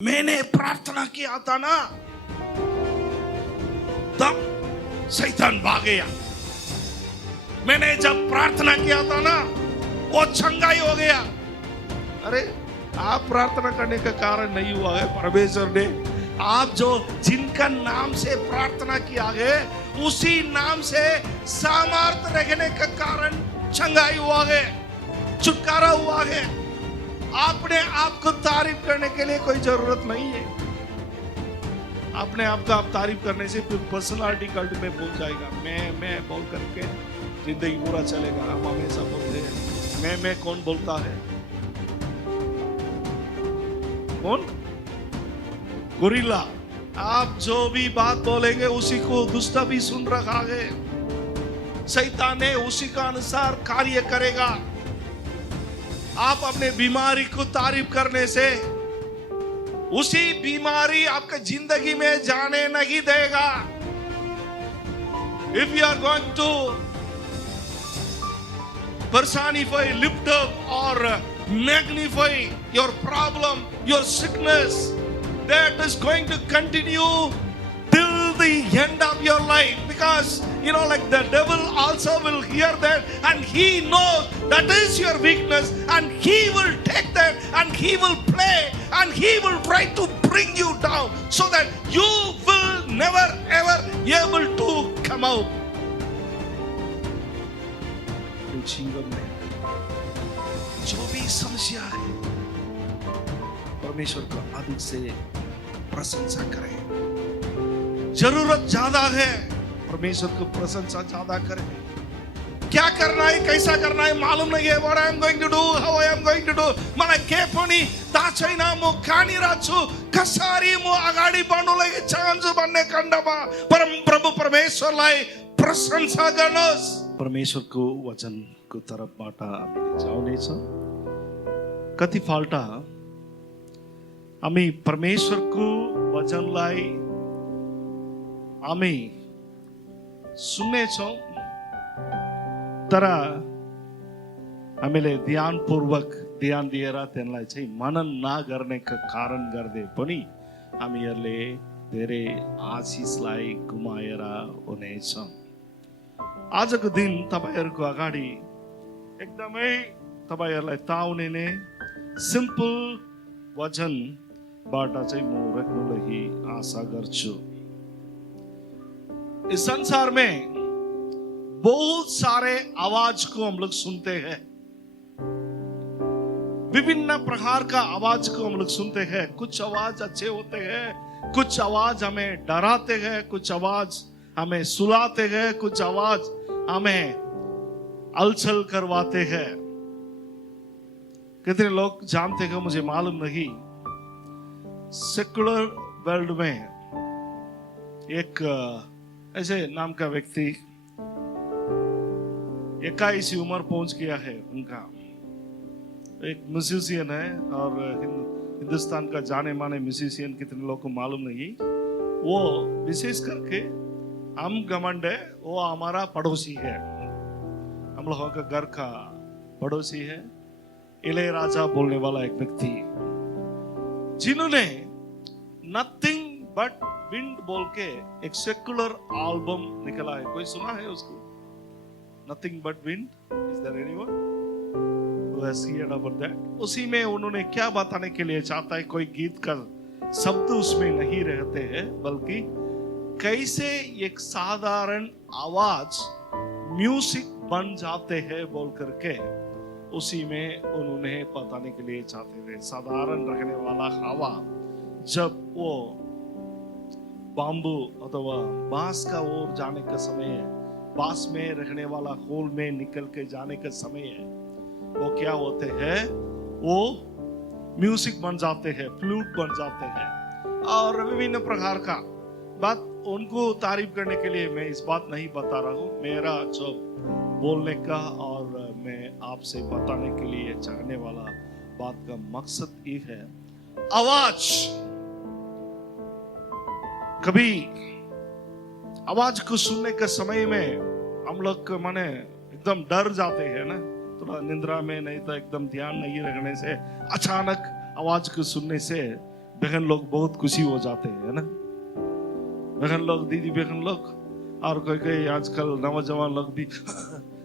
मैंने प्रार्थना किया था ना, तब शैतान भाग गया। मैंने जब प्रार्थना किया था ना, वो चंगाई हो गया। अरे आप प्रार्थना करने का कारण नहीं हुआ है, परमेश्वर ने आप जो जिनका नाम से प्रार्थना किया है उसी नाम से सामर्थ रखने का कारण चंगाई हुआ है, छुटकारा हुआ है। आपने आपको तारीफ करने के लिए कोई जरूरत नहीं है। अपने आप का आप तारीफ करने से फिर पर्सनालिटी कल्ट में पहुंच जाएगा। मैं बोल करके जिंदगी पूरा चलेगा। हम हमेशा बोलते हैं मैं कौन बोलता है? कौन? गोरिल्ला। आप जो भी बात बोलेंगे उसी को दुष्ट भी सुन रखा है। शैतान ने उसी का अनुसार कार्य करेगा। आप अपने बीमारी को तारीफ करने से उसी बीमारी आपके जिंदगी में जाने नहीं देगा। If you are going to personify, lift up or magnify your problem, your sickness, that is going to continue till the end of your life, because like the devil also will hear that and he knows that is your weakness and he will take that and he will play and he will try to bring you down so that you will never ever able to come out। जीवन में जो भी समस्या है परमेश्वर को अधिक से प्रशंसा करें। जरूरत ज्यादा है, परमेश्वर को प्रशंसा ज्यादा करें। क्या करना है, कैसा करना है मालूम नहीं है। What I am going to do, how I am going to do, मलाई के पनि थाहा छैन। म कहाँनिर छु, कसरी म अगाडि बढ्नुलाई चाहन्छु भन्ने खण्डमा परम प्रभु परमेश्वरलाई प्रशंसा गर्नुहोस्। परमेश्वरको वचनको तर्फबाट हामी जाउनेछ। कति फाल्ट हामी परमेश्वरको वचनलाई हामी सुन्नेछौँ, तर हामीले ध्यानपूर्वक ध्यान दिएर त्यसलाई चाहिँ मनन नगर्नेका कारण गर्दै पनि हामीहरूले धेरै आशिषलाई गुमाएर हुनेछ। आजको दिन तपाईहरुको अगाडि एकदमै तपाईहरुलाई ताउने नै सिम्पल वचनबाट चाहिँ म राख्नुलाई आशा गर्छु। इस संसार में बहुत सारे आवाज को हम लोग सुनते हैं, विभिन्न प्रकार का आवाज को हम लोग सुनते हैं। कुछ आवाज अच्छे होते हैं, कुछ आवाज हमें डराते हैं, कुछ आवाज हमें सुलाते हैं, कुछ आवाज हमें अलचल करवाते हैं। कितने लोग जानते हैं मुझे मालूम नहीं, सेकुलर वर्ल्ड में एक ऐसे नाम का व्यक्ति 21 उम्र पहुंच गया है। उनका एक म्यूजिशियन है और हिंदुस्तान का जाने माने म्यूजिशियन, कितने लोगों को मालूम नहीं। वो विशेष करके हम घमंड है, वो हमारा पड़ोसी है, हम लोगों का घर का पड़ोसी है। इलैयाराजा बोलने वाला एक व्यक्ति जिन्होंने नथिंग बट विंड बोल के एक सेकुलर एल्बम निकला है। कोई सुना है उसको? Nothing but wind, is there anyone who has heard about that? उसी में उन्होंने क्या बताने के लिए चाहता है, कोई गीत का शब्द उसमें नहीं रहते हैं, बल्कि कैसे एक साधारण आवाज म्यूजिक बन जाते हैं बोल करके उसी में उन्होंने बताने के लिए चाहते थे। साधारण रखने वाला हवा जब वो बांबू अथवा बांस का ओर जाने का समय है, बांस में रखने वाला होल में निकल के जाने का समय है, वो क्या होते हैं, वो म्यूजिक बन जाते हैं, फ्लूट बन जाते हैं और विभिन्न प्रकार का बात। उनको तारीफ करने के लिए मैं इस बात नहीं बता रहा हूँ। मेरा जो बोलने का और मैं आपसे बताने के लिए चाहने वाला बात का मकसद ये है, आवाज कभी आवाज को सुनने के समय में हम लोग माने एकदम डर जाते हैं ना, थोड़ा निंद्रा में, नहीं तो एकदम ध्यान नहीं रखने से अचानक आवाज को सुनने से बहन लोग बहुत खुशी हो जाते हैं, है ना। बहन लोग, दीदी बहन लोग, और कोई कोई आजकल नौजवान लोग भी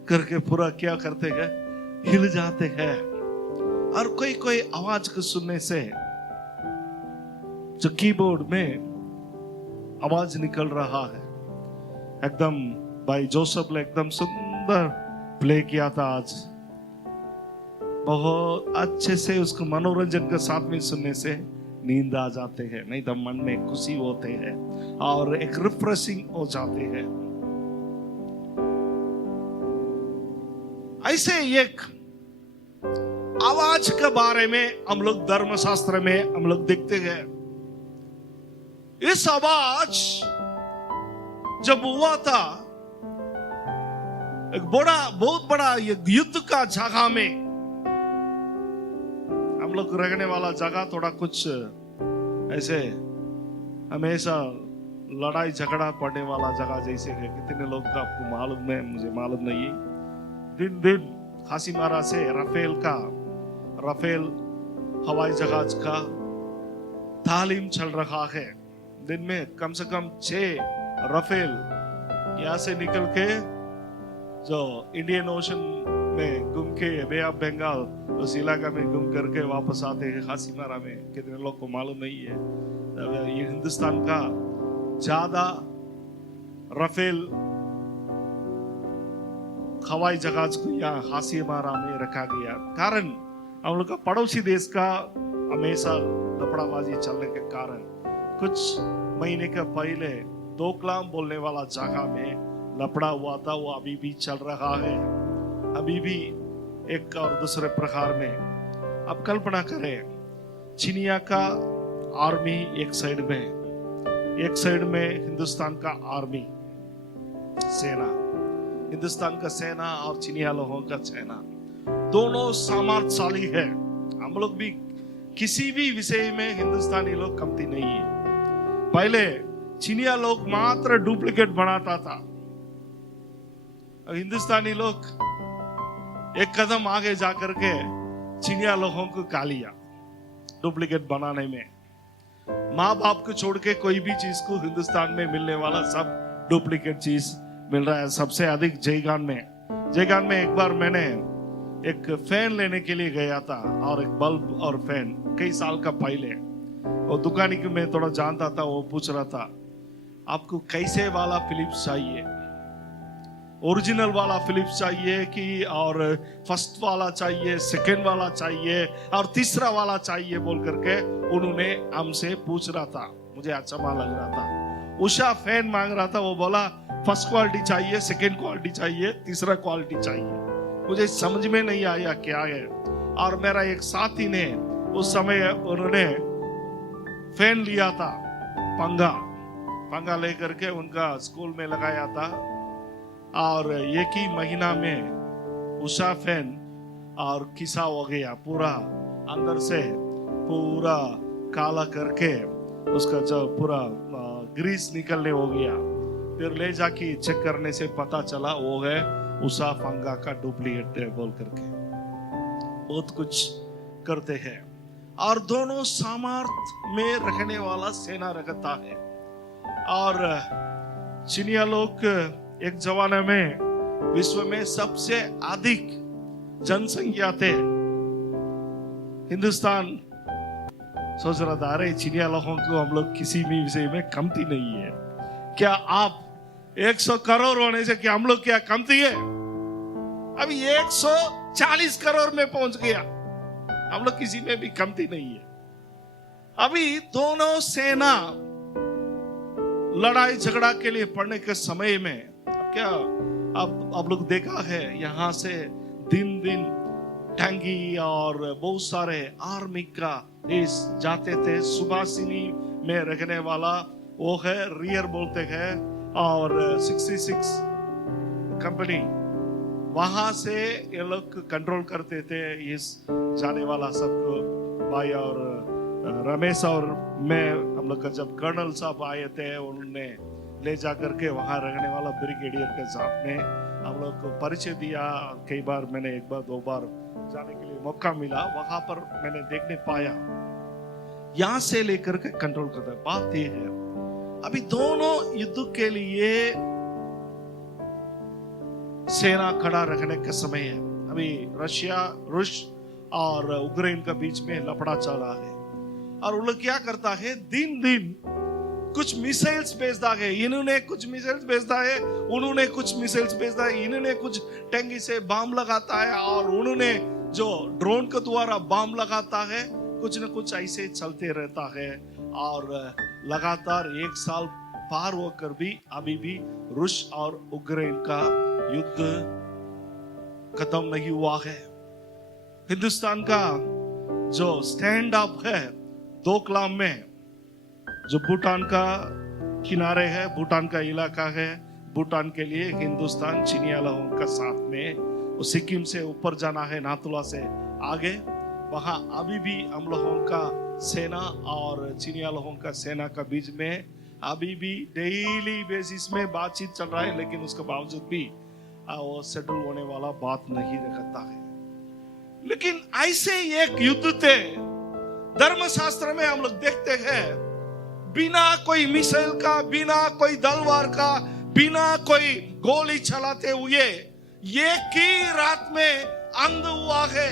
करके पूरा क्या करते हैं, हिल जाते हैं। और कोई कोई आवाज को सुनने से जो कीबोर्ड में आवाज निकल रहा है, एकदम भाई जोसेफ ने एकदम सुंदर प्ले किया था आज, बहुत अच्छे से उसको मनोरंजन के साथ में सुनने से नींद आ जाते हैं, नहीं तो मन में खुशी होते हैं और एक रिफ्रेशिंग हो जाते हैं। ऐसे एक आवाज के बारे में हम लोग धर्मशास्त्र में हम लोग देखते हैं। इस आवाज जब हुआ था, एक बहुत बड़ा युद्ध का जगह में, हम लोग रहने वाला जगह थोड़ा कुछ ऐसे हमेशा लड़ाई झगड़ा पड़ने वाला जगह जैसे है। कितने लोग का आपको मालूम है, मुझे मालूम नहीं। दिन दिन हासीमारा से राफेल हवाई जहाज का तालीम चल रहा है। दिन में कम से कम 6 राफेल यहाँ से निकल के जो इंडियन ओशन में घूम के बे ऑफ बंगाल उस इलाका में घूम करके वापस आते हैं हासीमारा में। कितने लोग को मालूम नहीं है, ये हिंदुस्तान का ज्यादा राफेल हवाई जहाज को यहाँ हासीमारा में रखा गया। कारण हम लोग का पड़ोसी देश का हमेशा लपड़ाबाजी चलने के कारण कुछ महीने के पहले डोकलाम बोलने वाला जगह में लपड़ा हुआ था, वो अभी भी चल रहा है, अभी भी एक और दूसरे प्रकार में। अब कल्पना करें, चीनिया का आर्मी एक साइड में हिंदुस्तान का आर्मी सेना, हिंदुस्तान का सेना और चीनिया लोगों का सेना, दोनों सामर्थ्यशाली है। हम लोग भी किसी भी विषय में हिंदुस्तानी लोग कमती नहीं है। पहले चीनिया लोग मात्र डुप्लीकेट बनाता था, हिंदुस्तानी लोग एक कदम आगे जाकर के चीनिया लोगों को गा लिया डुप्लीकेट बनाने में। माँ बाप को छोड़ के कोई भी चीज को हिंदुस्तान में मिलने वाला सब डुप्लीकेट चीज मिल रहा है। सबसे अधिक जयगान में एक बार मैंने एक फैन लेने के लिए गया था, और एक बल्ब और फैन कई साल का पहले, और दुकानी को मैं थोड़ा जानता था, वो पूछ रहा था आपको कैसे वाला फिलिप्स चाहिए, ओरिजिनल वाला फिलिप्स चाहिए कि और फर्स्ट वाला चाहिए, सेकंड वाला चाहिए और तीसरा वाला चाहिए बोल करके उन्होंने हमसे पूछ रहा था। मुझे अच्छा लग रहा था। उषा फैन मांग रहा था, वो बोला फर्स्ट क्वालिटी चाहिए, सेकंड क्वालिटी चाहिए, तीसरा क्वालिटी चाहिए। मुझे समझ में नहीं आया क्या है। और मेरा एक साथी ने उस समय उन्होंने फैन लिया था, पंगा लेकर के उनका स्कूल में लगाया था, और एक ही महीना में उषा फैन और किसा हो गया, पूरा अंदर से पूरा काला करके उसका जो पूरा ग्रीस निकलने हो गया। फिर ले जाके चेक करने से पता चला वो है उषा पंगा का डुप्लीकेट बोल करके। बहुत कुछ करते हैं, और दोनों सामर्थ्य में रखने वाला सेना रखता है। और चीनिया लोग एक जमाने में विश्व में सबसे अधिक जनसंख्या थे। हिंदुस्तान सोच रहा था, अरे चीनिया लोगों को हम लोग किसी भी विषय में कमती नहीं है। क्या आप 100 करोड़ होने से क्या हम लोग क्या कमती है? अभी 140 करोड़ में पहुंच गया, हम लोग किसी में भी कमती नहीं है। अभी दोनों सेना लड़ाई झगड़ा के लिए पड़ने के समय में क्या अब लोग देखा है, यहाँ से दिन दिन टैंकी और बहुत सारे आर्मी का देश जाते थे। सुभाषिनी में रखने वाला वो है, रियर बोलते हैं, और 66 कंपनी वहां से ये लोग कंट्रोल करते थे इस जाने वाला सबको। भाई और रमेश और मैं, हम लोग का जब कर्नल साहब आए थे, उन्होंने ले जाकर के वहां रहने वाला ब्रिगेडियर के साथ में हम लोग को परिचय दिया। कई बार मैंने 1 बार 2 बार जाने के लिए मौका मिला, वहां पर मैंने देखने पाया यहां से लेकर के कंट्रोल करता है। बात यह है, अभी दोनों युद्ध के लिए सेना खड़ा रखने का समय है। अभी रशिया रूस और उक्रेन का बीच में लफड़ा चल रहा है, और वो लोग क्या करता है, दिन दिन कुछ मिसाइल्स भेजता है। इन्होंने कुछ मिसाइल्स भेजता है, उन्होंने कुछ मिसाइल्स भेजता है, इन्होंने कुछ टैंकी से बम लगाता है, और उन्होंने जो ड्रोन के द्वारा बम लगाता है। कुछ न कुछ ऐसे चलते रहता है, और लगातार 1 साल पार होकर भी अभी भी रूस और उक्रेन का युद्ध खत्म नहीं हुआ है। हिंदुस्तान का जो स्टैंड अप है डोकलाम में, जो भूटान का किनारे है, भूटान का इलाका है, भूटान के लिए हिंदुस्तान चीनिया लोगों का साथ में, सिक्किम से ऊपर जाना है, नाथुला से आगे, वहां अभी भी हम लोगों का सेना और चीनिया लोगों का सेना का बीच में अभी भी डेली बेसिस में बातचीत चल रहा है। लेकिन उसके बावजूद भी वो सेटल होने वाला बात नहीं रखता है। लेकिन ऐसे एक युद्ध थे, धर्मशास्त्र में हम लोग देखते हैं, बिना कोई मिसाइल का, बिना कोई तलवार का, बिना कोई गोली चलाते हुए एक ही रात में अंत हुआ है।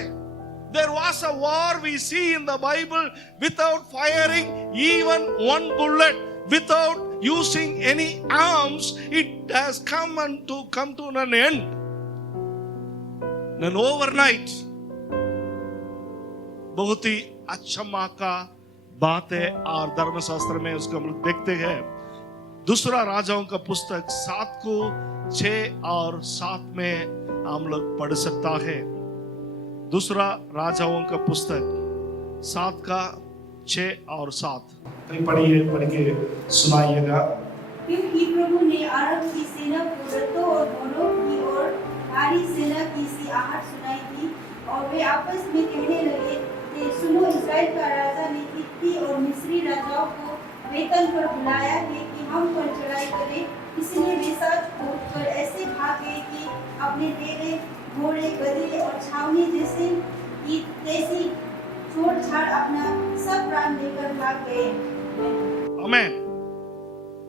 There was a war we see in the Bible without firing even one bullet, without using any arms. It has come to an end. And overnight, बहुत ही अचंभा का बात है, और धर्मशास्त्र में उसको हम लोग देखते हैं। दूसरा राजाओं का पुस्तक 7 को 6 और 7 में हम लोग पढ़ सकता है। दूसरा राजाओं का पुस्तक 7 का 6 और 7 पढ़िए, पढ़ के सुनाइएगा। क्योंकि प्रभु ने अरब की सेना को रथों और घोड़ों की और भारी सेना की सी आहट सुनाई थी, और वे आपस में कहने लगे थे, सुनो, इस्राएल का राजा ने हित्ती और मिस्री राजाओं को वेतन पर बुलाया है कि हम पर चढ़ाई करें। इसलिए वे सच होकर ऐसे भाग गए कि अपने डेरे, घोड़े, गधे और छावनी जैसी छोड़ छाड़ अपना सब प्राण लेकर भाग गए। आमीन।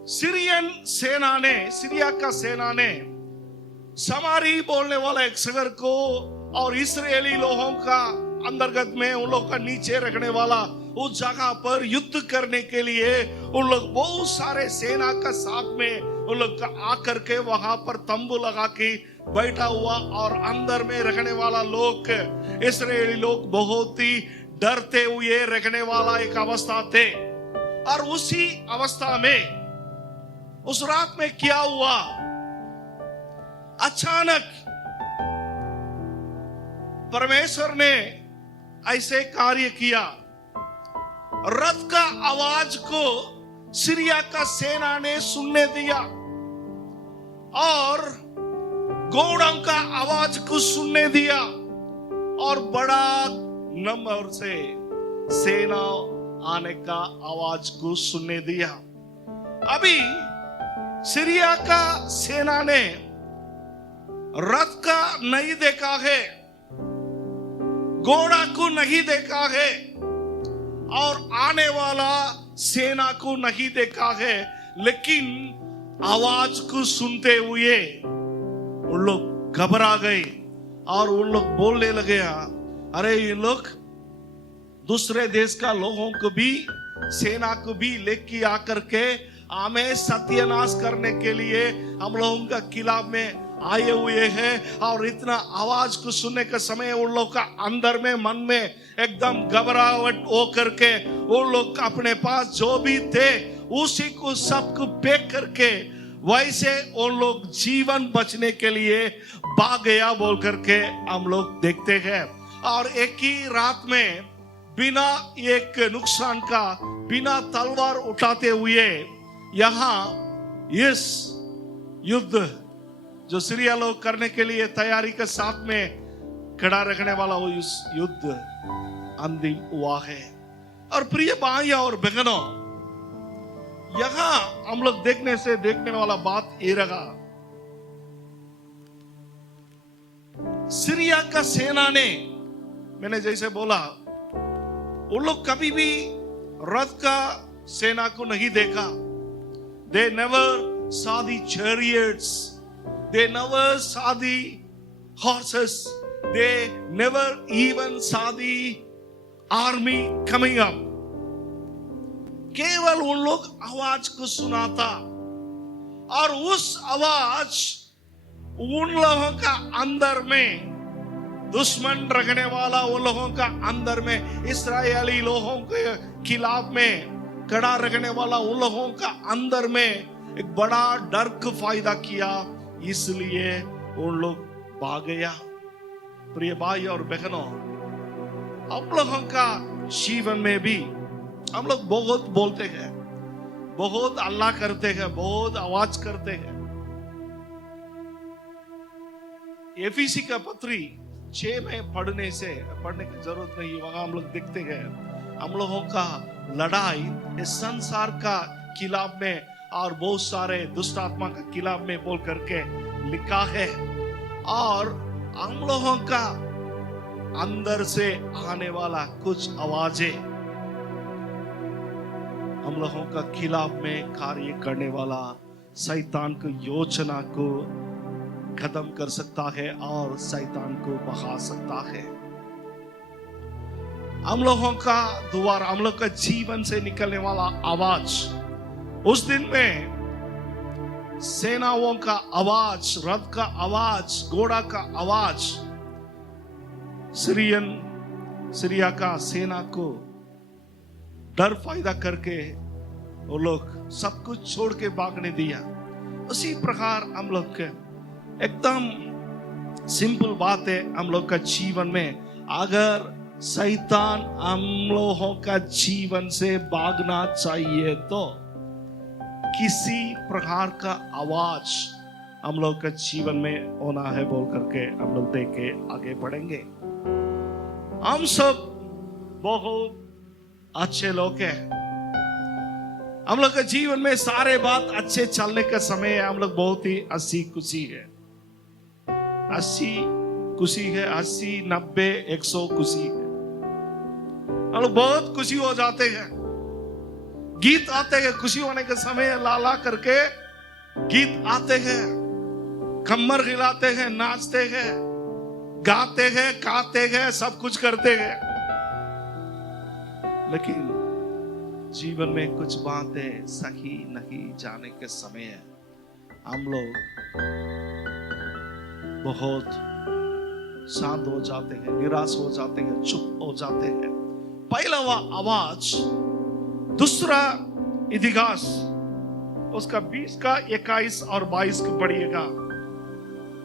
सीरियन सेना ने, सीरिया का सेना ने समारी बोलने वाला एक शहर को और इस्राएली लोगों का अंतर्गत में उन लोग का नीचे रखने वाला उस जगह पर युद्ध करने के लिए उन लोग बहुत सारे सेना का साथ में उन लोग का आकर के वहां पर तंबू लगा के बैठा हुआ, और अंदर में रखने वाला लोग, इस्राएली लोग बहुत ही डरते हुए रखने वाला एक अवस्था थे। और उसी अवस्था में उस रात में क्या हुआ, अचानक परमेश्वर ने ऐसे कार्य किया, रथ का आवाज को सीरिया का सेना ने सुनने दिया, और घोड़ों का आवाज को सुनने दिया, और बड़ा नंबर से सेना आने का आवाज को सुनने दिया। अभी सीरिया का सेना ने रथ का नहीं देखा है, घोड़ा को नहीं देखा है, और आने वाला सेना को नहीं देखा है, लेकिन आवाज को सुनते हुए उन लोग घबरा गए, और उन लोग बोलने लगे, अरे ये लोग दूसरे देश का लोगों को भी, सेना को भी लेके आकर के हमें सत्यानाश करने के लिए हम लोगों का किला में आए हुए हैं। और इतना आवाज को सुनने का समय उन लोग का अंदर में, मन में एकदम घबराहट हो करके उन लोग अपने पास जो भी थे उसी को सबको पैक करके वैसे उन लोग जीवन बचने के लिए भाग गया बोल करके हम लोग देखते हैं। और एक ही रात में बिना एक नुकसान का, बिना तलवार उठाते हुए यहाँ इस युद्ध जो सीरिया लोग करने के लिए तैयारी के साथ में खड़ा रखने वाला वो इस युद्ध अंतिम हुआ है। और प्रिय भाइयों और बहनों, यहां हम लोग देखने वाला बात ये रहा, सीरिया का सेना ने, मैंने जैसे बोला, उन लोग कभी भी रथ का सेना को नहीं देखा. They never saw the chariots. They never saw the horses. They never even saw the army coming up. केवल उन लोग आवाज को सुना था, और उस आवाज उन लोगों का अंदर में, दुश्मन रखने वाला उन लोगों का अंदर में, इस्राएली लोगों के खिलाफ में खड़ा रखने वाला उन लोगों का अंदर में एक बड़ा डर को फायदा किया, इसलिए उन लोग भाग गया. प्रिय भाई और बहनों, हम लोगों का जीवन में भी हम लोग बहुत बोलते हैं, बहुत अल्लाह करते हैं, बहुत आवाज करते हैं. एफीसी का पत्री 6 में पढ़ने की जरूरत नहीं. वहां हम लोग देखते हैं हम लोगों का लड़ाई इस संसार का खिलाफ में और बहुत सारे दुष्ट आत्मा का खिलाफ में बोल करके लिखा है. और हम लोगों का अंदर से आने वाला कुछ आवाजें हम लोगों का खिलाफ में कार्य करने वाला शैतान को योजना को खत्म कर सकता है और शैतान को भगा सकता है. हम लोगों का द्वारा, हम लोग का जीवन से निकलने वाला आवाज, उस दिन में सेनाओं का आवाज, रथ का आवाज, घोड़ा का आवाज, सीरिया का सेना को डर पैदा करके वो लोग सब कुछ छोड़ के भागने दिया. उसी प्रकार हम लोग के एकदम सिंपल बात है, हम लोग का जीवन में अगर शैतान हम लोगों का जीवन से भागना चाहिए तो किसी प्रकार का आवाज हम लोग का जीवन में होना है बोल करके हम लोग देख के आगे बढ़ेंगे. हम सब बहुत अच्छे लोग हैं, हम लोग के जीवन में सारे बात अच्छे चलने का समय है. हम लोग बहुत ही हंसी खुशी है, 80 खुशी है, 80 90 100 खुशी है. हम लोग बहुत खुशी हो जाते हैं, गीत आते हैं, खुशी होने के समय ला करके गीत आते हैं, कमर हिलाते हैं, नाचते हैं, गाते हैं, गाते हैं, सब कुछ करते हैं. लेकिन जीवन में कुछ बातें सही नहीं जाने के समय है हम लोग बहुत शांत हो जाते हैं, निराश हो जाते हैं, चुप हो जाते हैं. पहला वह आवाज, दूसरा इतिहास उसका 20 का 21 और 22 को पढ़िएगा.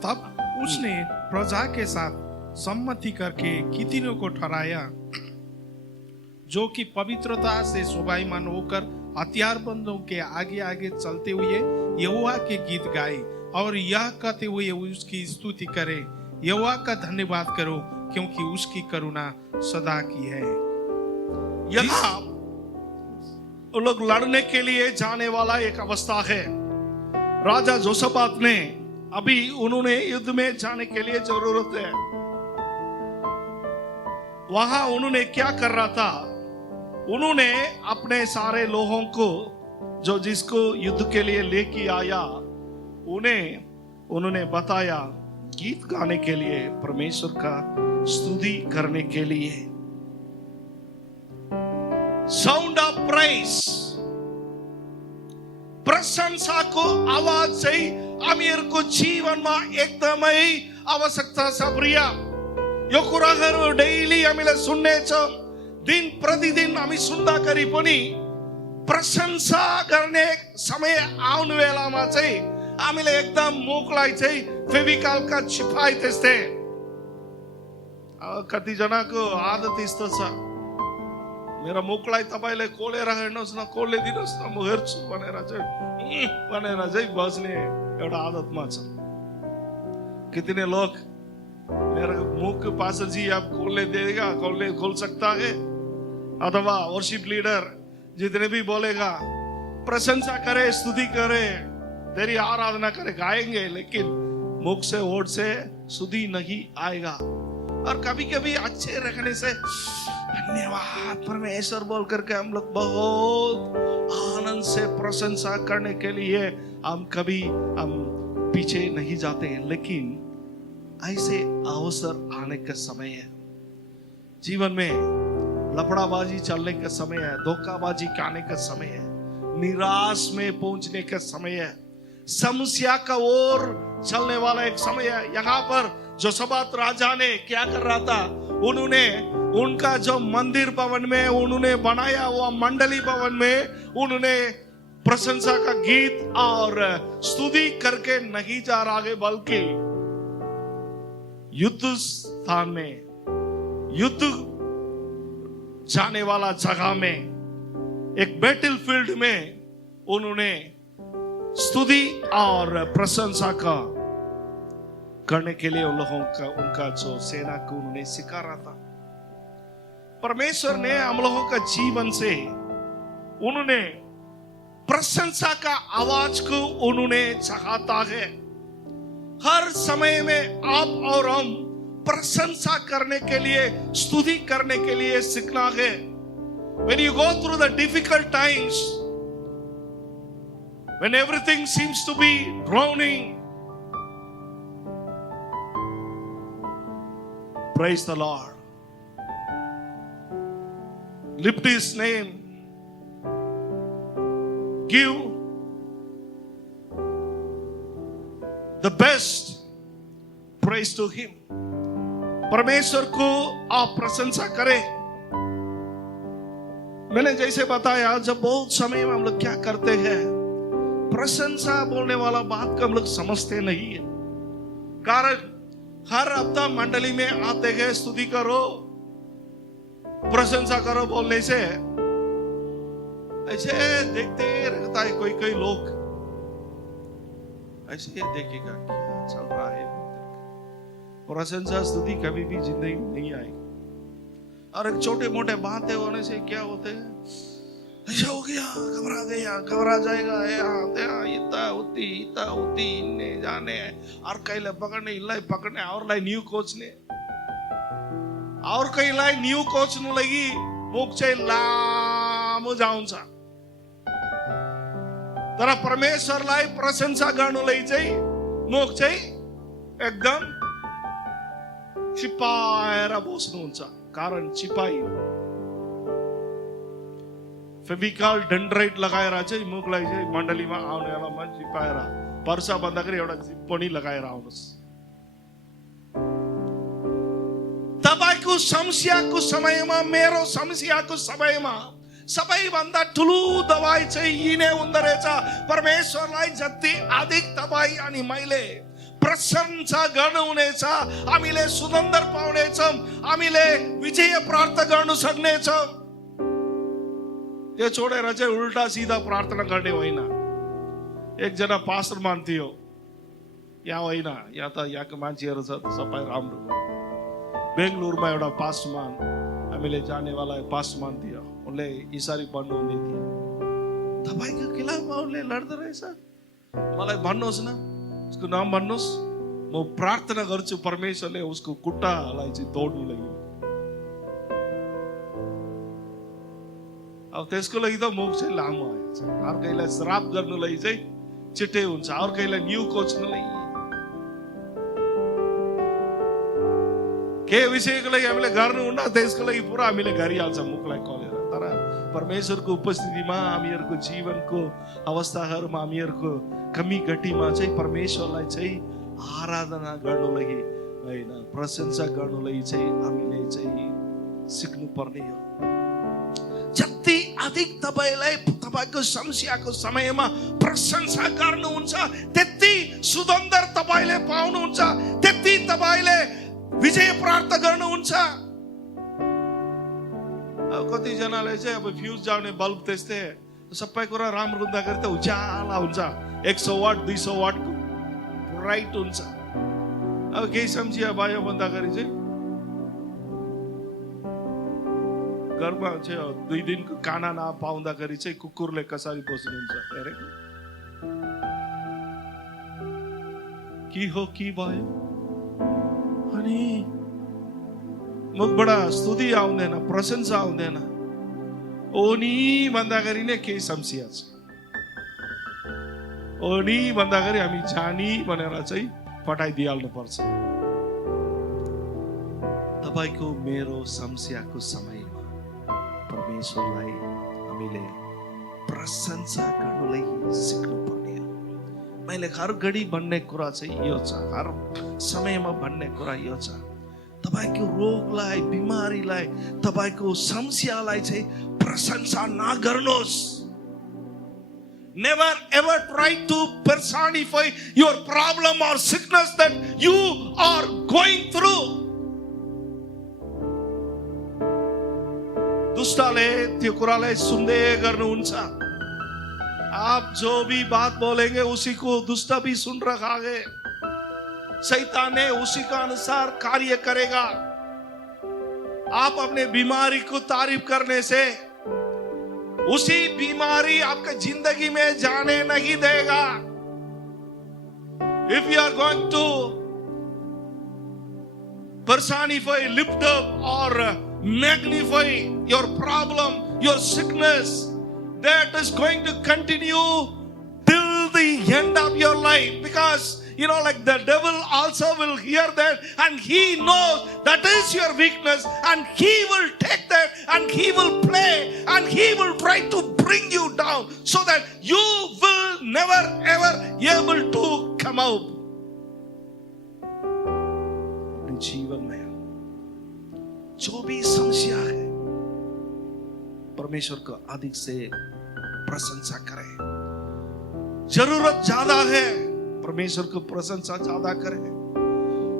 तब उसने प्रजा के साथ सम्मति करके कितनों को ठहराया जो कि पवित्रता से शोभायमान होकर हथियारबंदों के आगे आगे चलते हुए यहोवा के गीत गाए और यह कहते हुए उसकी स्तुति करे, यहोवा का धन्यवाद करो क्योंकि उसकी करुणा सदा की है. यहाँ वो लोग लड़ने के लिए जाने वाला एक अवस्था है. राजा जोशाफात ने अभी उन्होंने युद्ध में जाने के लिए जरूरत है. वहां उन्होंने क्या कर रहा था, उन्होंने अपने सारे लोगों को जो जिसको युद्ध के लिए लेके आया उन्होंने बताया गीत गाने के लिए, परमेश्वर का स्तुति करने के लिए. साउंड ऑफ प्राइस, प्रशंसा को आवाज चाहिँ हामीहरूको जीवनमा एकदमै आवश्यकता छ. प्रिय, यो कुराहरू डेली हामीलाई सुन्नेछौँ, दिन प्रतिदिन हामी सुन्दाखेरि पनि प्रशंसा गर्ने समय आउने बेलामा चाहिँ हामीले एकदम मुखलाई चाहिँ फेभिकलका छिपाइ त्यस्तै. कतिजनाको आदत यस्तो छ, मेरो मुखलाई तपाईले खोलेर हेर्नुहोस् न, खोले दिनुहोस् न, म हेर्छु भनेर चाहिँ बस्ने एउटा आदतमा छ. कितने लोग मेरा मुख के पास जी आप खोलने देगा, खोल सकता है, अथवा वर्शिप लीडर जितने भी बोलेगा प्रशंसा करे, स्तुति करे, तेरी आराधना करे, गाएंगे, लेकिन मुख से होठ से स्तुति नहीं आएगा. और कभी कभी अच्छे रखने से धन्यवाद परमेश्वर बोल करके हम लोग बहुत आनंद से प्रशंसा करने के लिए हम कभी पीछे नहीं जाते हैं। लेकिन ऐसे अवसर आने का समय है, जीवन में लफड़ाबाजी चलने का समय है, धोखाबाजी खाने का समय है, निराश में पहुंचने का समय है, समस्या का ओर चलने वाला एक समय है। यहाँ पर जोशफात राजा ने क्या कर रहा था, उन्होंने उनका जो मंदिर भवन में उन्होंने बनाया हुआ मंडली भवन में उन्होंने प्रशंसा का गीत और स्तुति करके नहीं जा रहे, बल्कि युद्ध स्थान में, युद्ध जाने वाला जगह में, एक बैटल फील्ड में उन्होंने स्तुति और प्रशंसा का करने के लिए उन लोगों का, उनका जो सेना को उन्होंने सिखा रहा था। परमेश्वर ने हम लोगों का जीवन से उन्होंने प्रशंसा का आवाज को उन्होंने चाहता है। हर समय में आप और हम प्रशंसा करने के लिए, स्तुति करने के लिए सीखना है। When you go through the difficult times, when everything seems to be drowning, praise the Lord. Lift His name. Give the best praise to Him. परमेश्वर को आप प्रशंसा करें। मैंने जैसे बताया, जब बहुत समय में हम लोग क्या करते हैं, प्रशंसा बोलने वाला बात को हम लोग समझते नहीं है। कारण हर हफ्ता मंडली में आते हैं, स्तुति करो, प्रशंसा करो बोलने से ऐसे देखते रहता है कोई कोई लोग, ऐसे देखेगा क्या चल रहा है। प्रशंसा स्तुति कभी भी जिंदगी में नहीं आएगी। और एक छोटे मोटे बातें होने से क्या होते हैं, ऐसा हो गया, घबरा गया, घबरा जाएगा, इतना होती इन्ने जाने और कई ला पकड़ने, इल्ला पकड़ने और लाई न्यू कोच ने और कई लाई न्यू कोच नु लगी मुख से लामो जाऊंसा तर परमेश्वरलाई प्रशंसा गर्नुलाई चाहिँ मुख चाहिँ एकदम चिपाएर बस्नुहुन्छ। कारण चिपाई फेभिकल डेन्ड्राइट लगाएर चाहिँ मुखलाई चाहिँ मण्डलीमा आउने बेलामा चिपाएर वर्षा भन्दाखेरि एउटा जिप पनि लगाएर आउनुस्। तपाईको समस्याको समयमा, मेरो समस्याको समयमा सबैभन्दा ठुलो दबाई चाहिँ यिनै हुँदो रहेछ। परमेश्वरलाई जति अधिक तपाईँ अनि मैले प्रशंसा गर्नुहुनेछ, हामीले सुगन्ध पाउनेछौँ, हामीले विजय प्राप्त गर्न सक्नेछौँ। त्यो छोडेर चाहिँ उल्टा सिधा प्रार्थना गर्ने होइन। एकजना पास्टर मान थियो, यहाँ होइन, यहाँ त यहाँको मान्छेहरू छ सबै राम्रो। बेङ्गलोरमा एउटा पास्टर मान हामीले जानेवाला पास्टर मान थियो, उनले इसारी बन्नुहुने थियो। तपाईँको खिलाफमा उनले लड्दो रहेछ, मलाई भन्नुहोस् न, उसको नाम भन्नुहोस्, म प्रार्थना गर्छु परमेश्वरले उसको खुट्टालाई चाहिँ तोड्नु लागि। अब त्यसको लागि त मुख चाहिँ लामो आएछ। अर्कैलाई श्राप गर्नुलाई चाहिँ छिट्टै हुन्छ, अर्कैलाई न्यू कोच्नुलाई के विषयको लागि हामीले गर्नुहुन्न, त्यसको लागि पुरा हामीले गरिहाल्छ मुखलाई खोलेर। तर परमेश्वरको उपस्थितिमा हामीहरूको जीवनको अवस्थाहरूमा हामीहरूको कमी घटीमा चाहिँ परमेश्वरलाई चाहिँ आराधना गर्नुलाई होइन, प्रशंसा गर्नुलाई चाहिँ हामीले चाहिँ सिक्नु पर्ने हो। जति अधिक तपाईलाई तपाईको समस्याको समयमा प्रशंसा गर्नुहुन्छ, त्यति सुगन्ध तपाईले पाउनुहुन्छ, त्यति तपाईले विजय प्राप्त गर्नुहुन्छ। अब कति जनाले चाहिँ अब फ्यूज जाउने बल्ब त्यस्तै सबै कुरा राम्रो हुँदाखेरि त उज्याला हुन्छ, 100 वाट 200 वाटको ब्राइट हुन्छ। अब केही समस्या भयो भन्दाखेरि चाहिँ घरमा चाहिँ 2 दिनको खाना नपाउँदाखेरि चाहिँ कुकुरले कसरी बस्नुहुन्छ, हेरे के हो के भयो। अनि मुखबाट स्तुति आउँदैन, प्रशंसा आउँदैन। ओनी भन्दाखेरि नै केही समस्या छ। ओनी भन्दाखेरि हामी जानी भनेर चाहिँ पठाइदिइहाल्नु पर्छ। तपाईको मेरो समस्याको समयमा परमेश्वरलाई हामीले प्रशंसा गर्नलाई सिक्नु पर्ने हो। मैले हर घडी भन्ने कुरा चाहिँ यो छ, हर समयमा भन्ने कुरा यो छ, तपाईको रोगलाई, बिमारीलाई, तपाईको समस्यालाई चाहिँ प्रशंसा नगर्नुहोस्। Never ever try to personify your problem or sickness that you are going through. दुष्टले त्यो कुरालाई सुन्दै गर्नुहुन्छ। आप जो भी बात बोलेंगे उसी को दुष्ट भी सुन रखा है। शैतान ने उसी का अनुसार कार्य करेगा। आप अपने बीमारी को तारीफ करने से उसी बीमारी आपके जिंदगी में जाने नहीं देगा। If you are going to personify, lift up or magnify your problem, your sickness, that is going to continue till the end of your life, because like the devil also will hear that, and he knows that is your weakness, and he will take that and he will play and he will try to bring you down so that you will never ever able to come out. अपने जीवन में जो भी समस्या है, परमेश्वर को अधिक से प्रशंसा करें। जरूरत ज्यादा है, परमेश्वर को प्रशंसा ज्यादा करें।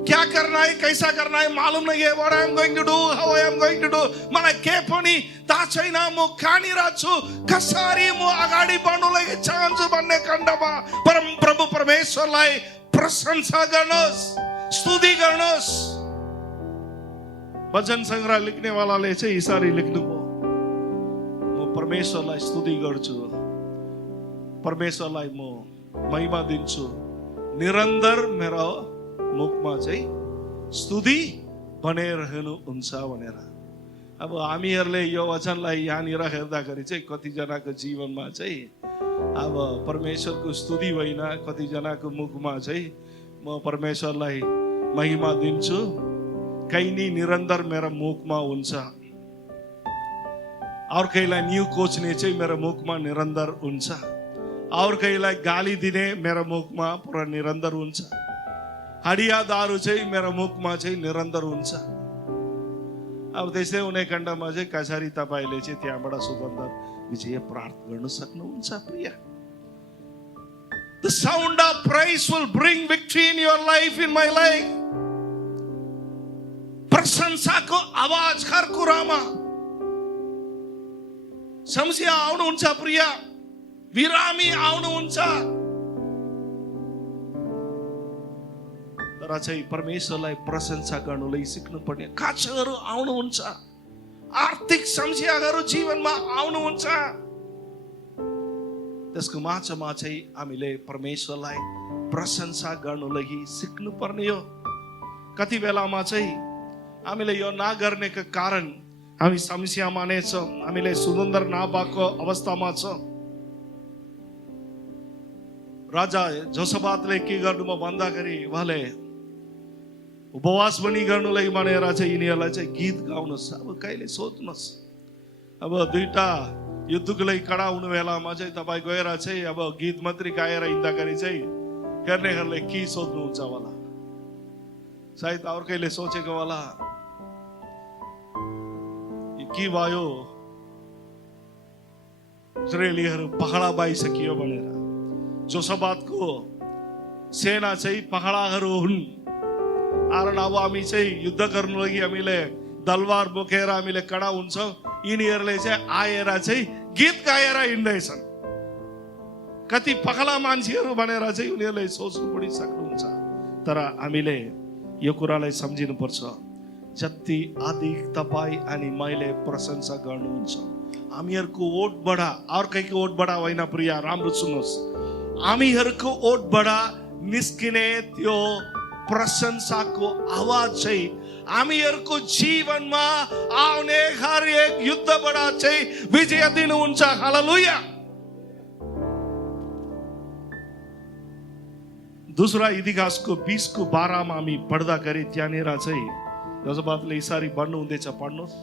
क्या करना है, कैसा करना है मालूम नहीं है। What I am going to do, how I am going to do, मलाई के पनि थाहा छैन। म कहाँनिर छु, कसरी म अगाडि बढ्नलाई चाहन्छु भन्ने खण्डमा प्रभु परमेश्वरलाई प्रशंसा गर्नुहोस्, स्तुति गर्नुहोस्। भजन संग्रह लेख्ने वालाले चाहिँ यसरी लेख्नुभयो, म परमेश्वरलाई स्तुति गर्छु, परमेश्वरलाई म महिमा दिन्छु, निरन्तर मेरो मुखमा चाहिँ स्तुति बनिरहनु हुन्छ भनेर। अब हामीहरूले यो वचनलाई यहाँनिर हेर्दाखेरि चाहिँ कतिजनाको जीवनमा चाहिँ अब परमेश्वरको स्तुति होइन, कतिजनाको मुखमा चाहिँ म परमेश्वरलाई महिमा दिन्छु, कहीँ नि निरन्तर मेरो मुखमा हुन्छ। अर्कैलाई न्यू कोच्ने चाहिँ मेरो मुखमा निरन्तर हुन्छ, और कहीलाई गाली दिने मेरो मुखमा पुरा निरन्तर हुन्छ, हडिया दारू चाहिँ मेरो मुखमा चाहिँ निरन्तर हुन्छ। अब त्यसै हुने खण्डमा चाहिँ कसरी तपाईले चाहिँ त्यहाँबाट सुगन्ध विजय प्राप्त गर्न सक्नुहुन्छ प्रिय? The sound of praise will bring victory in your life, in my life. प्रशंसाको आवाज हर कुरामा। समस्या आउनुहुन्छ प्रिय, बिरामी आउनुहुन्छ, तर चाहिँ परमेश्वरलाई प्रशंसा गर्नलाई सिक्नु पर्ने। खाँचोहरू आउनुहुन्छ, आर्थिक समस्याहरू जीवनमा आउनुहुन्छ, त्यसको माछामा चाहिँ हामीले परमेश्वरलाई प्रशंसा गर्नलाई सिक्नु पर्ने हो। कति बेलामा चाहिँ हामीले यो नगर्नेको कारण हामी समस्यामा नै छौँ, हामीले सुन्दर नभएको अवस्थामा छौँ। राजा जोसफातले के गर्नुभयो भन्दाखेरि उहाँले उपवास पनि गर्नुलाई भनेर चाहिँ यिनीहरूलाई चाहिँ गीत गाउनुहोस्। अब कहिले सोध्नुहोस्, अब दुईटा युद्धको लागि कडा हुनु बेलामा चाहिँ तपाईँ गएर चाहिँ अब गीत मात्रै गाएर हिँड्दाखेरि चाहिँ हेर्नेहरूले के सोध्नुहुन्छ होला, सायद अर्कैले सोचेको होला के भयो, इजरायलीहरू पकडा पाइसकियो भनेर। जोसफातको सेना चाहिँ पकडाहरू हुन्, कारण अब हामी चाहिँ युद्ध गर्नु लागि हामीले तलवार बोकेर हामीले कडा हुन्छौँ, यिनीहरूले चाहिँ आएर चाहिँ गीत गाएर हिँड्दैछन्। कति पगला मान्छेहरू भनेर चाहिँ उनीहरूले सोच्नु पनि सक्नुहुन्छ। तर हामीले यो कुरालाई सम्झिनु पर्छ, जति अधिक तपाईँ अनि मैले प्रशंसा गर्नुहुन्छ, हामीहरूको ओठबाट, अर्कैको ओठबाट होइन प्रिय, राम्रो सुन्नुहोस्, हामीहरूको ओठबाट निस्किने त्यो प्रशंसाको आवाज चाहिँ हामीहरूको जीवनमा आउने हरेक युद्धबाट चाहिँ विजय दिनुहुन्छ। हालेलुया। दूसरा इतिहासको 20:12 मा हामी पढ्दाखेरि त्यहाँनिर चाहिँ जजबातले यसरी भन्नु हुँदैछ, पढ्नुहोस्।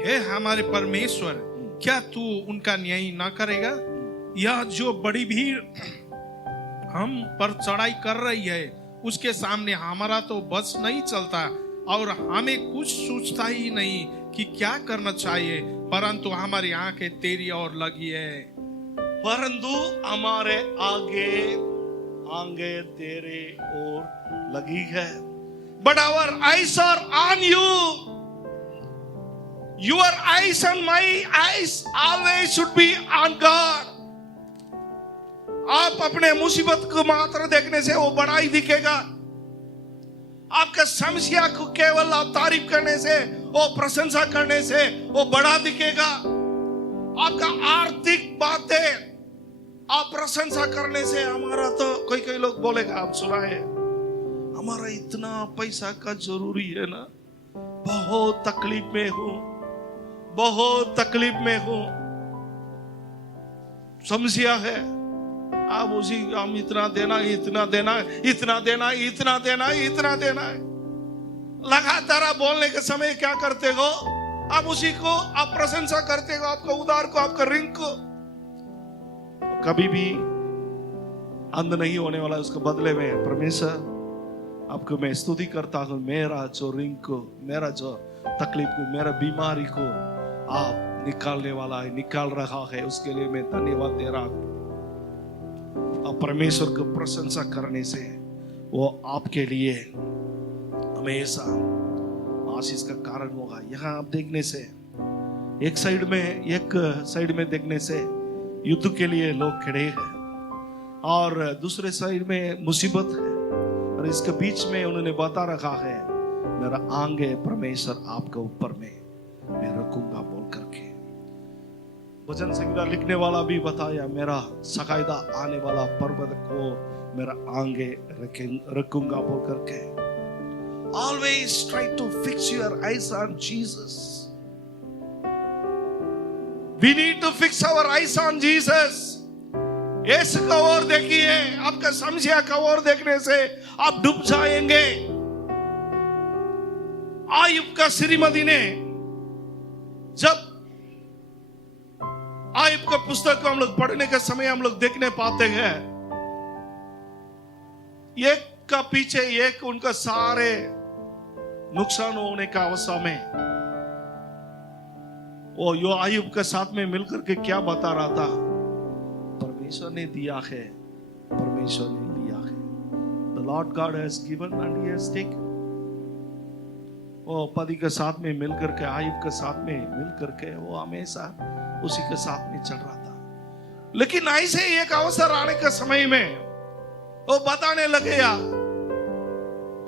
हे हमारे परमेश्वर, क्या तू उनका न्याय न करेगा? यह जो बड़ी भीड़ हम पर चढ़ाई कर रही है, उसके सामने हमारा तो बस नहीं चलता और हमें कुछ सोचता ही नहीं कि क्या करना चाहिए, परंतु हमारी आंखें तेरी ओर लगी है। परंतु हमारे आगे तेरे ओर लगी है। But our eyes are on you. Your eyes and my eyes always should be on God. आप अपने मुसीबत को मात्र देखने से वो बड़ा ही दिखेगा। आपका समस्या को केवल आप तारीफ करने से, वो प्रशंसा करने से वो बड़ा दिखेगा। आपका आर्थिक बातें आप प्रशंसा करने से, हमारा तो कोई लोग बोलेगा, आप सुनाए, हमारा इतना पैसा का जरूरी है ना, बहुत तकलीफ में हूं, बहुत तकलीफ में हूं, समस्या है। आप उसी हम इतना देना, इतना देना, इतना देना, इतना देना, इतना देना है। लगातार आप बोलने के समय क्या करते हो? आप उसी को आप प्रशंसा करते हो, आपका उधार को, आपका रिंग को। कभी भी अंत नहीं होने वाला। उसके बदले में परमेश्वर आपको मैं स्तुति करता हूं, मेरा जो रिंग को, मेरा जो तकलीफ को, मेरा बीमारी को आप निकालने वाला है, निकाल रहा है, उसके लिए मैं धन्यवाद दे रहा हूं। आप परमेश्वर को प्रशंसा करने से वो आपके लिए हमेशा आशीष का कारण होगा। यहाँ आप देखने से एक साइड में देखने से युद्ध के लिए लोग खड़े हैं और दूसरे साइड में मुसीबत है, और इसके बीच में उन्होंने बता रखा है, मेरा आगे परमेश्वर आपके ऊपर में मैं रखूंगा बोल करके। भजन संगीता लिखने वाला भी बताया, मेरा सकायदा आने वाला पर्वत को मेरा आगे रखूंगा बोल करके। Always try to fix your eyes on Jesus. We need to fix our eyes on Jesus. यीशु का ओर देखिए। आपका समस्या का ओर देखने से आप डूब जाएंगे। आयुब का श्रीमती ने, जब आयुब का पुस्तक को हम लोग पढ़ने के समय हम लोग देखने पाते हैं, एक का पीछे एक उनका सारे नुकसान होने का अवस्था में वो यो आयुब के साथ में मिलकर के क्या बता रहा था? परमेश्वर ने दिया है, परमेश्वर ने लिया है। The Lord God has given and He has taken. वो पति के साथ में मिलकर के, आयुब के साथ में मिलकर के वो हमेशा उसी के साथ में चल रहा था। लेकिन ऐसे एक अवसर आने के समय में वो बताने लगे,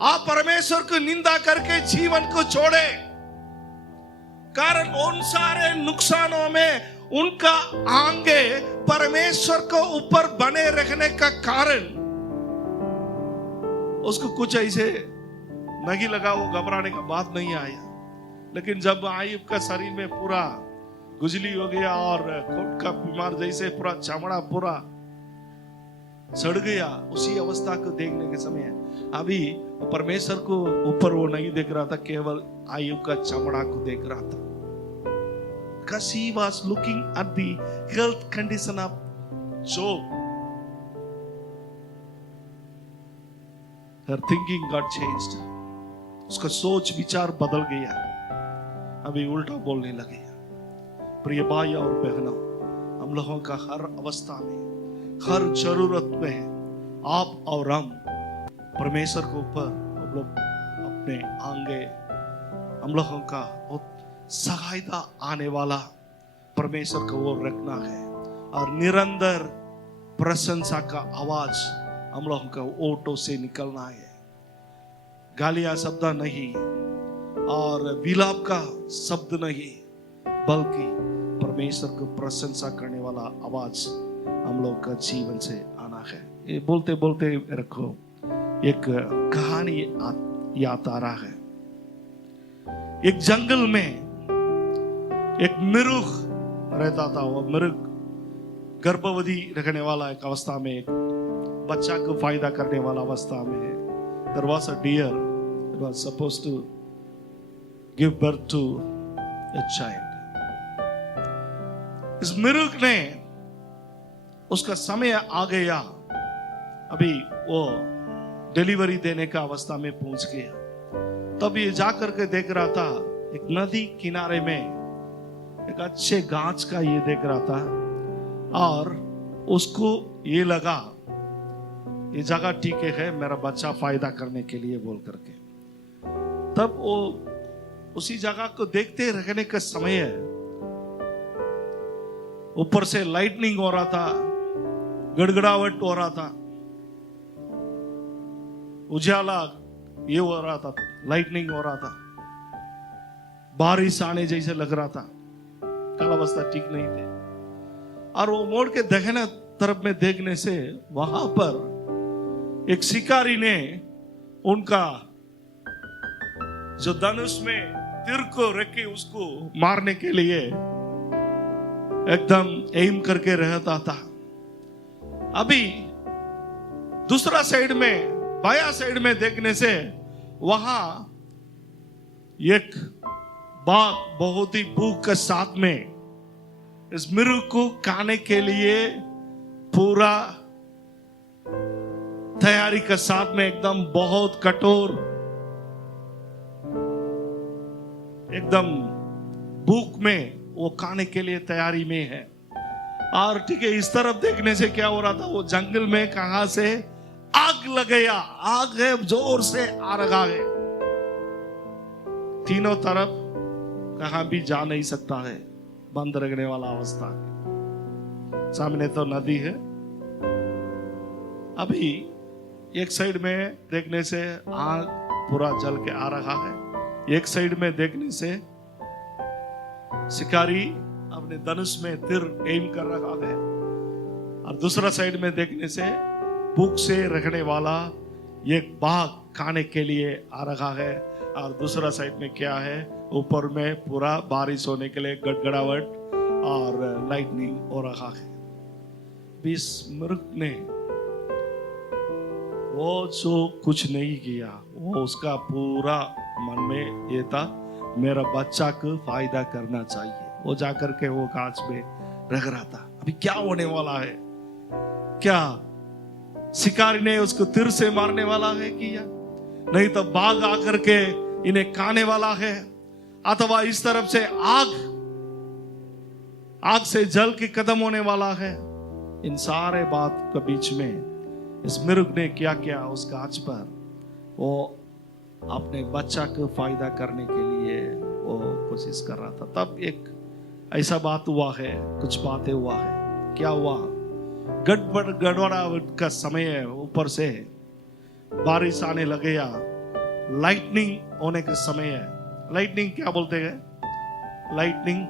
आप परमेश्वर को निंदा करके जीवन को छोड़े, कारण उन सारे नुकसानों में उनका आगे परमेश्वर को ऊपर बने रखने का कारण उसको कुछ ऐसे नहीं लगा, वो घबराने का बात नहीं आया। लेकिन जब आयुब का शरीर में पूरा गुजली हो गया और कोट का बीमार जैसे पूरा चमड़ा पूरा सड़ गया, उसी अवस्था को देखने के समय अभी परमेश्वर को ऊपर वो नहीं देख रहा था, केवल आयुब का चमड़ा को देख रहा था। Because he was looking at the health condition of Job. Her thinking got changed. उसका सोच विचार बदल गया, अभी उल्टा बोलने लगे। प्रिय भाई और बहनों, हम लोगों का हर अवस्था में, हर जरूरत में आप और हम परमेश्वर के ऊपर हम लोग अपने आगे हम लोगों का सहायता आने वाला परमेश्वर को ओर रखना है और निरंतर प्रशंसा का आवाज हम लोगों का ओठों से निकलना है। गालियां शब्द नहीं और विलाप का शब्द नहीं, बल्कि परमेश्वर को प्रशंसा करने वाला आवाज हम लोग का जीवन से आना है। ये बोलते बोलते रखो, एक कहानी याद आ रहा है। एक जंगल में एक मिरुख रहता था। वो मिरुख गर्भवती रखने वाला एक अवस्था में, एक बच्चा को फायदा करने वाला अवस्था में। There was a deer. It was supposed to give birth to a child. इस मिरुख ने, उसका समय आ गया, अभी वो डिलीवरी देने का अवस्था में पहुंच गया। तब ये जाकर के देख रहा था, एक नदी किनारे में एक अच्छे गाछ का ये देख रहा था, और उसको ये लगा ये जगह ठीक है मेरा बच्चा फायदा करने के लिए बोल करके। तब वो उसी जगह को देखते रहने का समय है। ऊपर से लाइटनिंग हो रहा था, गड़गड़ाहट हो रहा था, उजाला ये हो रहा था, लाइटनिंग हो रहा था, बारिश आने जैसे लग रहा था, कल अवस्था ठीक नहीं थे। और वो मोड़ के दक्षिण तरफ में देखने से वहां पर एक शिकारी ने उनका जो धनुष में तीर को रख के उसको मारने के लिए एकदम एम करके रहता था। अभी दूसरा साइड में, बाया साइड में देखने से वहां एक बाघ बहुत ही भूख के साथ में इस मिरुख को खाने के लिए पूरा तैयारी के साथ में, एकदम बहुत कठोर, एकदम भूख में वो खाने के लिए तैयारी में है। और ठीक है, इस तरफ देखने से क्या हो रहा था, वो जंगल में कहां से आग लग गया, आग है जोर से आ रहा है, तीनों तरफ कहां भी जा नहीं सकता है, बंद रखने वाला अवस्था है। सामने तो नदी है। अभी एक साइड में देखने से आग पूरा जल के आ रहा है, एक साइड में देखने से शिकारी अपने धनुष में तीर एम कर रहा है, और दूसरा साइड में देखने से भूख से रखने वाला एक बाघ खाने के लिए आ रहा है। और दूसरा साइड में क्या है, ऊपर में पूरा बारिश होने के लिए गड़गड़ाहट और लाइटनिंग हो रहा है। इस मिरुख ने वो जो कुछ नहीं किया, वो उसका पूरा मन में ये था मेरा बच्चा को फायदा करना चाहिए। वो जाकर के वो गाछ में रख रहा था। अभी क्या होने वाला है, क्या शिकारी ने उसको तीर से मारने वाला है किया, नहीं तो बाघ आकर के इन्हें खाने वाला है, अथवा इस तरफ से आग से जल के कदम होने वाला है। इन सारे बात के बीच में इस मिरुख ने क्या किया, उस गाछ पर वो अपने बच्चा को फायदा करने के लिए वो कोशिश कर रहा था। तब एक ऐसा बात हुआ है, कुछ बातें हुआ है। क्या हुआ, गड़बड़ाहट का समय है, ऊपर से बारिश आने लगे या लाइटनिंग होने का समय है। लाइटनिंग क्या बोलते हैं, लाइटनिंग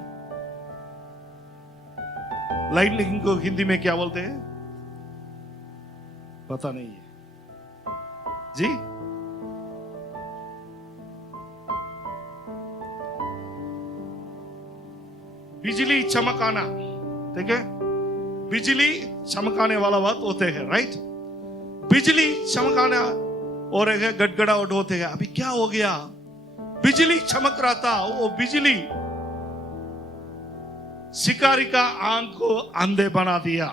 को हिंदी में क्या बोलते हैं पता नहीं है जी। बिजली चमकाना, ठीक है, बिजली चमकाने वाला बात होते हैं, राइट। बिजली चमकाना और गड़गड़ाहट होते हैं। अभी क्या हो गया, बिजली चमक रहा था, वो बिजली शिकारी का आंख को अंधे बना दिया।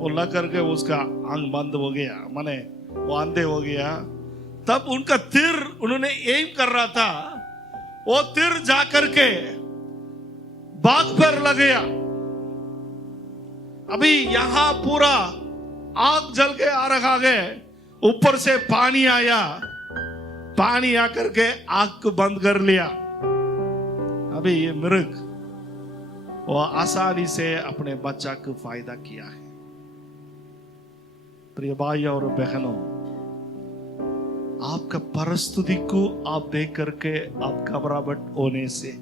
वो लग करके उसका आंख बंद हो गया, माने वो अंधे हो गया। तब उनका तीर उन्होंने एम कर रहा था, वो तीर जाकर के बाघ पर लग गया। अभी यहां पूरा आग जल के आ रखा है, ऊपर से पानी आया, पानी आकर के आग को बंद कर लिया। अभी ये मिरुख वो आसानी से अपने बच्चा को फायदा किया है। प्रिय भाई और बहनों, आपका परिस्थिति को आप देख करके आप घबराहट होने से,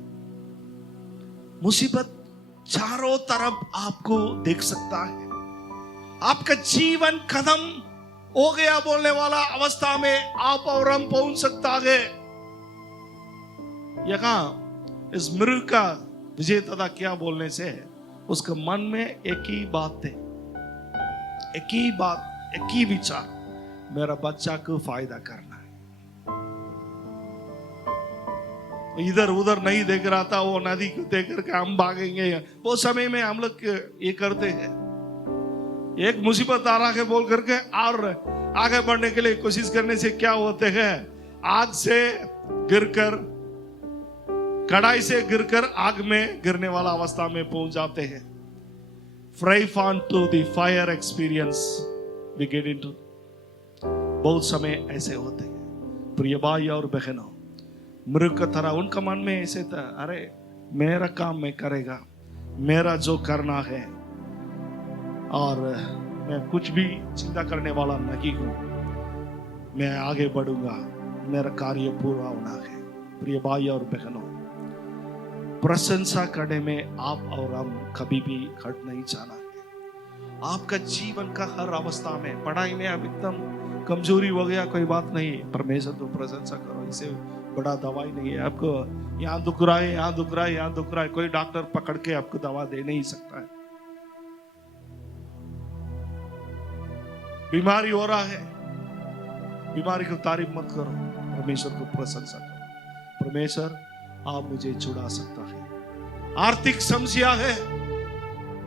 मुसीबत चारों तरफ आपको देख सकता है, आपका जीवन कदम हो गया बोलने वाला अवस्था में आप और हम पहुंच सकता है। यहाँ इस मृग का विजेता क्या बोलने से उसके मन में एक ही बात थे, एक ही बात, एक ही विचार, मेरा बच्चा को फायदा करना है। इधर उधर नहीं देख रहा था, वो नदी को देख करके हम भागेंगे। वो समय में हम लोग ये करते हैं, एक मुसीबत आ रहा है बोल करके और आगे बढ़ने के लिए कोशिश करने से क्या होते हैं, आग से गिरकर, कढ़ाई से गिरकर आग में गिरने वाला अवस्था में पहुंच जाते हैं। Fry on to the fire experience we get into। बहुत समय ऐसे होते हैं प्रिय भाई और बहनों, मृग की तरह उनका मन में ऐसे था, अरे मेरा काम मैं करेगा, मेरा जो करना है, और मैं कुछ भी चिंता करने वाला नहीं हूं, मैं आगे बढ़ूंगा, मेरा कार्य पूरा होना है। प्रिय भाई और बहनों, प्रशंसा करने में आप और हम कभी भी हट नहीं जाना है। आपका जीवन का हर अवस्था में, पढ़ाई में अब एकदम कमजोरी हो गया, कोई बात नहीं, परमेश्वर को प्रशंसा करो, इसे बड़ा दवाई नहीं है। आपको यहाँ दुख रहा है, यहाँ दुख रहा है, यहाँ दुख रहा है, कोई डॉक्टर पकड़ के आपको दवा दे नहीं सकता है। बीमारी हो रहा है, बीमारी को तारीफ मत करो, परमेश्वर को प्रशंसा करो, परमेश्वर आप मुझे छुड़ा सकता है। आर्थिक समस्या है,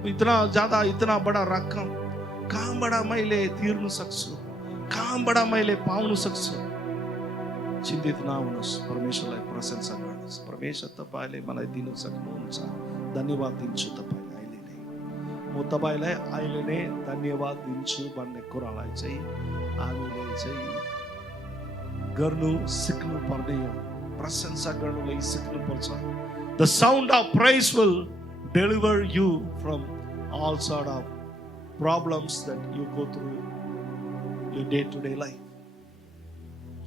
इतना ज्यादा, इतना बड़ा रकम कहाँ बड़ा मैले तीर्नु सक्छु, कहाँ बड़ा मैले पाउनु सक्छु, चिन्तित नहुनुहोस्, परमेश्वरलाई प्रशंसा गर्नुहोस्। परमेश्वर तपाईले मलाई दिनु सक्नुहुन्छ, धन्यवाद दिन्छु तपाईलाई अहिले नै, म तपाईलाई अहिले नै धन्यवाद दिन्छु भन्ने कुरालाई चाहिँ हामीले चाहिँ गर्नु सिक्नु पर्ने हो, प्रशंसा गर्नुलाई सिक्नु पर्छ। The sound of praise will deliver you from all sort of problems that you go through your day-to-day life।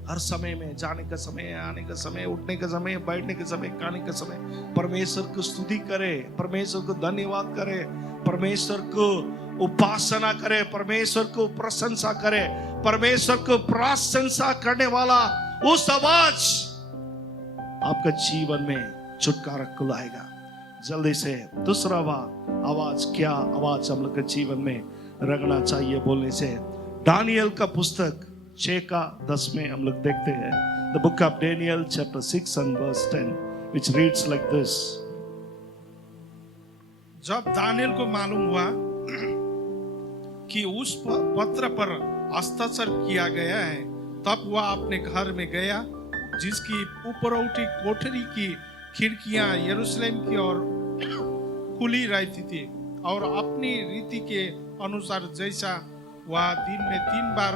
हर समय में, जाने का समय, आने का समय, उठने का समय, बैठने का समय, खाने का समय, परमेश्वर को स्तुति करे, परमेश्वर को धन्यवाद करे, परमेश्वर को उपासना करे, परमेश्वर को प्रशंसा करे। परमेश्वर को प्रशंसा करने वाला उस आवाज आपका जीवन में छुटकारा लाएगा। जल्दी से दूसरा आवाज, क्या आवाज हम लोग के जीवन में रखना चाहिए बोलने से, दानियल का पुस्तक 6:10 में हम लोग देखते हैं, the book of Daniel chapter 6 and verse 10 which reads like this। जब दानियल को मालूम हुआ कि उस पत्र पर हस्ताक्षर किया गया है, तब वह अपने घर में गया, जिसकी ऊपरौठी कोठरी की खिड़कियां यरूशलेम की ओर खुली रहती थी, और अपनी रीति के अनुसार जैसा वह दिन में 3 बार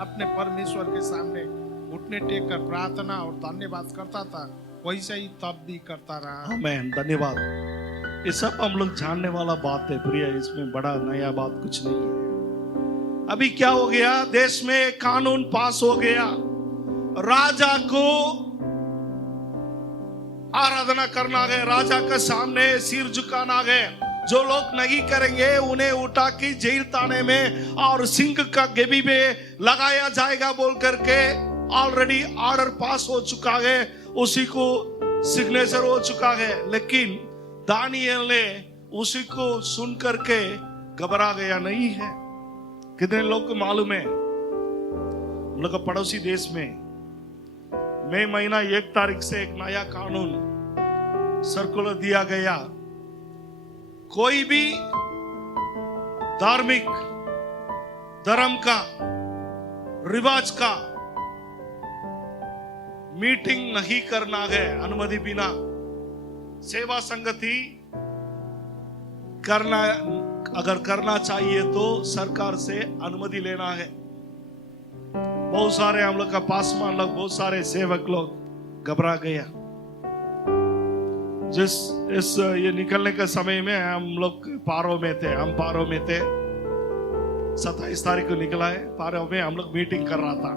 अपने परमेश्वर के सामने घुटने टेक कर प्रार्थना और धन्यवाद करता था, वैसा ही तब भी करता रहा। आमीन, धन्यवाद। ये सब हम लोग जानने वाला बात है प्रिय, इसमें बड़ा नया बात कुछ नहीं है। अभी क्या हो गया, देश में कानून पास हो गया, राजा को आराधना करना है, राजा के सामने सिर झुकाना है, जो लोग नहीं करेंगे उन्हें उठा के जेल ताने में और सिंह का गेबी में लगाया जाएगा बोल करके ऑलरेडी ऑर्डर पास हो चुका है, उसी को सिग्नेचर हो चुका है। लेकिन दानियल ने उसी को सुन करके घबरा गया नहीं है। कितने लोग को मालूम है, हम लोग का पड़ोसी देश में मई महीना 1 तारीख से एक नया कानून सर्कुलर दिया गया, कोई भी धार्मिक धर्म का रिवाज का मीटिंग नहीं करना है अनुमति बिना, सेवा संगति करना, अगर करना चाहिए तो सरकार से अनुमति लेना है। बहुत सारे हम लोग का पासवान लोग, बहुत सारे सेवक लोग घबरा गया। ये निकलने के समय में हम लोग पारो में थे, हम पारो में थे, 27 तारीख को निकला है, पारो में हम लोग मीटिंग कर रहा था।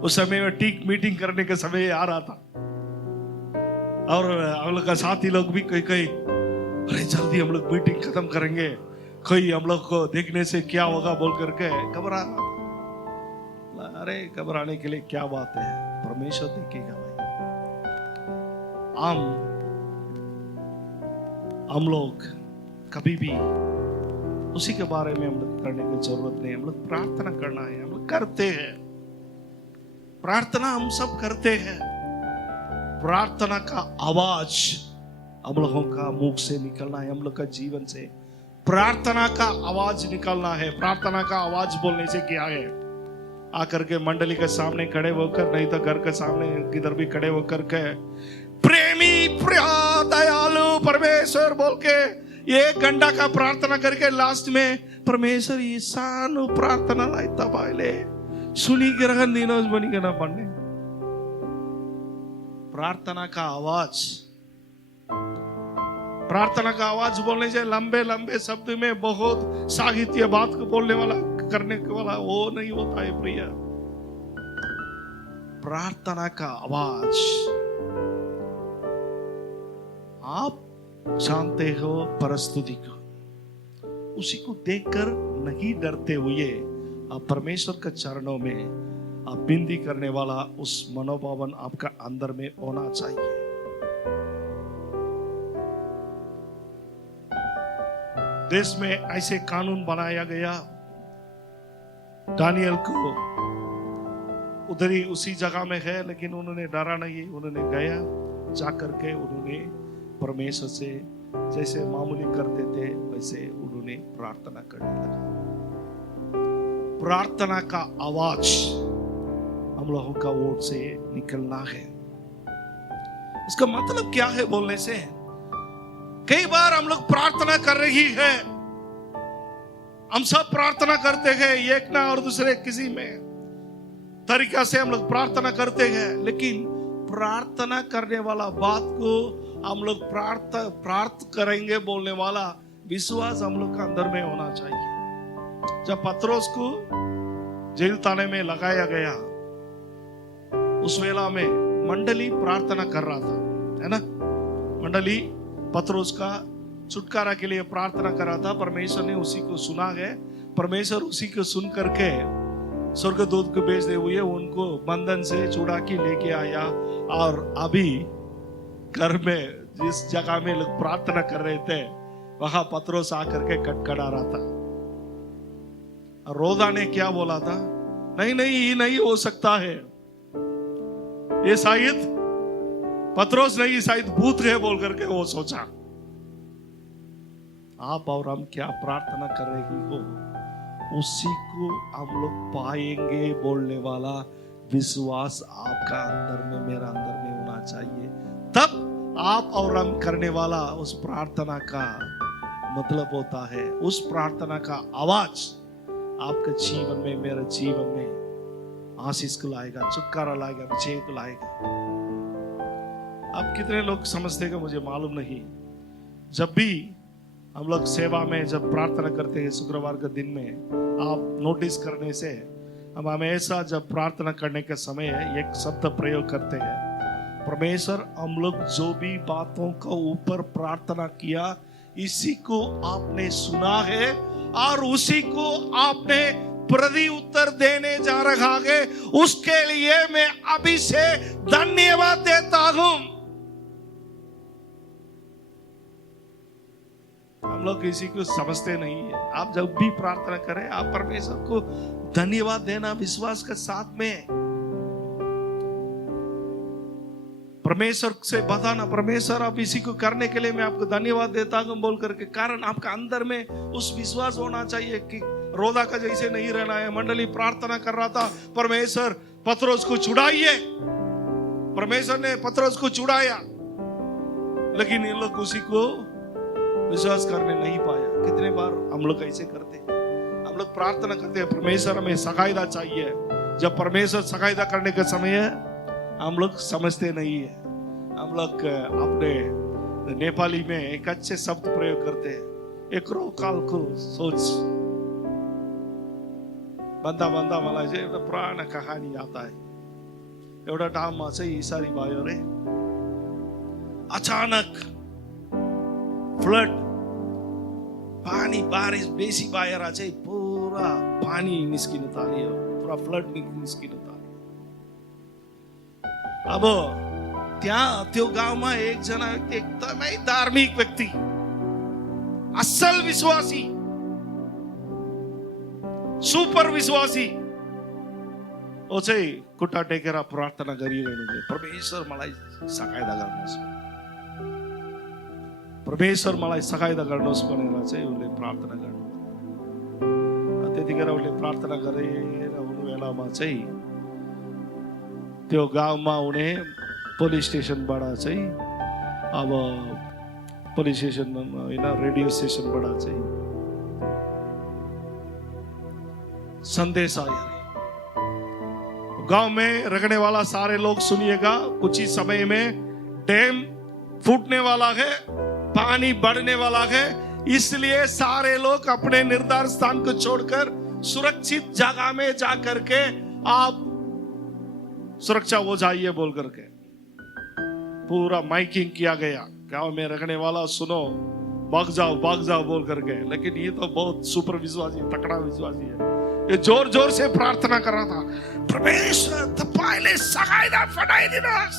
उस समय में ठीक मीटिंग करने के समय आ रहा था, और हम लोग का साथी लोग भी कहीं अरे जल्दी हम लोग मीटिंग खत्म करेंगे, कोई हम लोग को देखने से क्या होगा बोल करके घबरा रहा था। अरे घबराने के लिए क्या बात है, परमेश्वर देखेगा भाई। हम लोग कभी भी उसी के बारे में हम लोग करने की जरूरत नहीं। हम लोग प्रार्थना करना है, हम लोग करते हैं प्रार्थना, हम सब करते हैं। प्रार्थना का आवाज हम लोगों का मुख से निकलना है, हम लोग का जीवन से प्रार्थना का आवाज निकलना है। प्रार्थना का आवाज बोलने से क्या है, आकर के मंडली के सामने खड़े होकर, नहीं तो घर के सामने किधर भी खड़े होकर के प्रेमी प्रिया दयालु परमेश्वर बोल के 1 घंटा का प्रार्थना करके लास्ट में परमेश्वर ईसानु प्रार्थना लाइता पाइले सुनी ग्रहण दिनोस बनी गना पड़ने। प्रार्थना का आवाज, प्रार्थना का आवाज बोलने से लंबे लंबे शब्द में बहुत साहित्य बात को बोलने वाला करने वाला वो नहीं होता है प्रिय। प्रार्थना का आवाज आप जानते हो, परस्तुति को उसी को देखकर नहीं डरते हुए आप परमेश्वर के चरणों में आप बिंदी करने वाला उस मनोभावन आपका अंदर में होना चाहिए। देश में ऐसे कानून बनाया गया, दानियल को उधर ही उसी जगह में है, लेकिन उन्होंने डरा नहीं, उन्होंने गया जाकर के उन्होंने परमेश्वर से जैसे मामूली करते थे वैसे उन्होंने प्रार्थना करने लगा। प्रार्थना का आवाज हम लोगों का ओर से निकलना है। इसका मतलब क्या है बोलने से, कई बार हम लोग प्रार्थना कर रही है, हम सब प्रार्थना करते हैं एक ना और दूसरे किसी में तरीका से हम लोग प्रार्थना करते हैं, लेकिन प्रार्थना करने वाला बात को हम लोग प्रार्थ करेंगे बोलने वाला विश्वास हम लोग का अंदर में होना चाहिए। जब पत्रोस को जेल ताने में लगाया गया, उस वेला में मंडली प्रार्थना कर रहा था, है ना। मंडली पत्रोस का छुटकारा के लिए प्रार्थना कर रहा था। परमेश्वर ने उसी को सुना है। परमेश्वर उसी को सुन करके स्वर्गदूत को भेजते हुए उनको बंधन से छुड़ा के लेके आया, और अभी घर में जिस जगह में लोग प्रार्थना कर रहे थे वहां पत्रोस आकर के कटकड़ा रहा था। रोदा ने क्या बोला था, नहीं नहीं ये नहीं हो सकता है, ये शायद पत्रोस नहीं, शायद भूत है बोल करके वो सोचा। आप और हम क्या प्रार्थना कर रही हो उसी को हम लोग पाएंगे बोलने वाला विश्वास आपका अंदर में, मेरा अंदर में होना चाहिए। तब आप और हम करने वाला उस प्रार्थना का मतलब होता है, उस प्रार्थना का आवाज आपके जीवन में, मेरे जीवन में आशीष को लाएगा, छुटकारा लाएगा, विजय को लाएगा। अब कितने लोग समझते हैं मुझे मालूम नहीं। जब भी हम लोग सेवा में जब प्रार्थना करते हैं शुक्रवार के दिन में, आप नोटिस करने से हम हमेशा जब प्रार्थना करने के समय एक शब्द प्रयोग करते हैं, परमेश्वर हम लोग जो भी बातों का ऊपर प्रार्थना किया इसी को आपने सुना है और उसी को आपने प्रति उत्तर देने जा रहा है, उसके लिए मैं अभी से धन्यवाद देता हूं। हम लोग किसी को समझते नहीं है। आप जब भी प्रार्थना करें आप परमेश्वर को धन्यवाद देना विश्वास के साथ में, परमेश्वर से बताना, परमेश्वर आप इसी को करने के लिए मैं आपको धन्यवाद देता हूं बोल करके। कारण आपका अंदर में उस विश्वास होना चाहिए कि रोदा का जैसे नहीं रहना है। मंडली प्रार्थना कर रहा था, परमेश्वर पत्रोस को छुड़ाइए, परमेश्वर ने पत्रोस को छुड़ाया, लेकिन इन लोग उसी को विश्वास करने नहीं पाया। कितने बार हम लोग ऐसे करते हैं, हम लोग प्रार्थना करते हैं परमेश्वर हमें सहायता चाहिए, जब परमेश्वर सहायता करने का समय है हम लोग समझते नहीं है। हम लोग अपने नेपाली में एक अच्छे शब्द प्रयोग करते हैं, एकरो काल को सोच बंदा बंदा मलाई चाहिँ एउटा पुरानो कहानी आता है। एउटा ठाउँमा चाहिँ इसारी भयो रे, अचानक फ्लड पानी बारिश बेसी भएर चाहिँ पुरा पानी निस्किन थाल्यो, पुरा फ्लड निस्किन थाल्यो। अब त्यहाँ त्यो गाउँमा एकजना व्यक्ति एकदमै धार्मिक व्यक्ति, असल विश्वासी, सुपर विश्वासी, ओ चाहिँ खुट्टा टेकेर प्रार्थना गरिरहनु भयो, परमेश्वर मलाई सहायता गर्नुहोस्, परमेश्वर मलाई सहायता गर्नुहोस् भनेर चाहिँ उसले प्रार्थना गर्नु। त्यतिखेर उसले प्रार्थना गरेर हुनु बेलामा चाहिँ त्यो गाउँमा हुने पुलिस स्टेसनबाट चाहिँ, अब पुलिस स्टेसन होइन रेडियो स्टेसनबाट चाहिँ संदेश आया, गांव में रहने वाला सारे लोग सुनिएगा, कुछ ही समय में डैम फूटने वाला है, पानी बढ़ने वाला है, इसलिए सारे लोग अपने निर्धारित स्थान को छोड़कर सुरक्षित जगह में जाकर के आप सुरक्षा हो जाइए बोल करके पूरा माइकिंग किया गया। गांव में रहने वाला सुनो, भाग जाओ बोल करके। लेकिन ये तो बहुत सुपर विश्वासी, तकड़ा विश्वासी है, ये जोर जोर से प्रार्थना कर रहा था, परमेश्वर तपाईँले सहायता पठाइदिनुहोस्।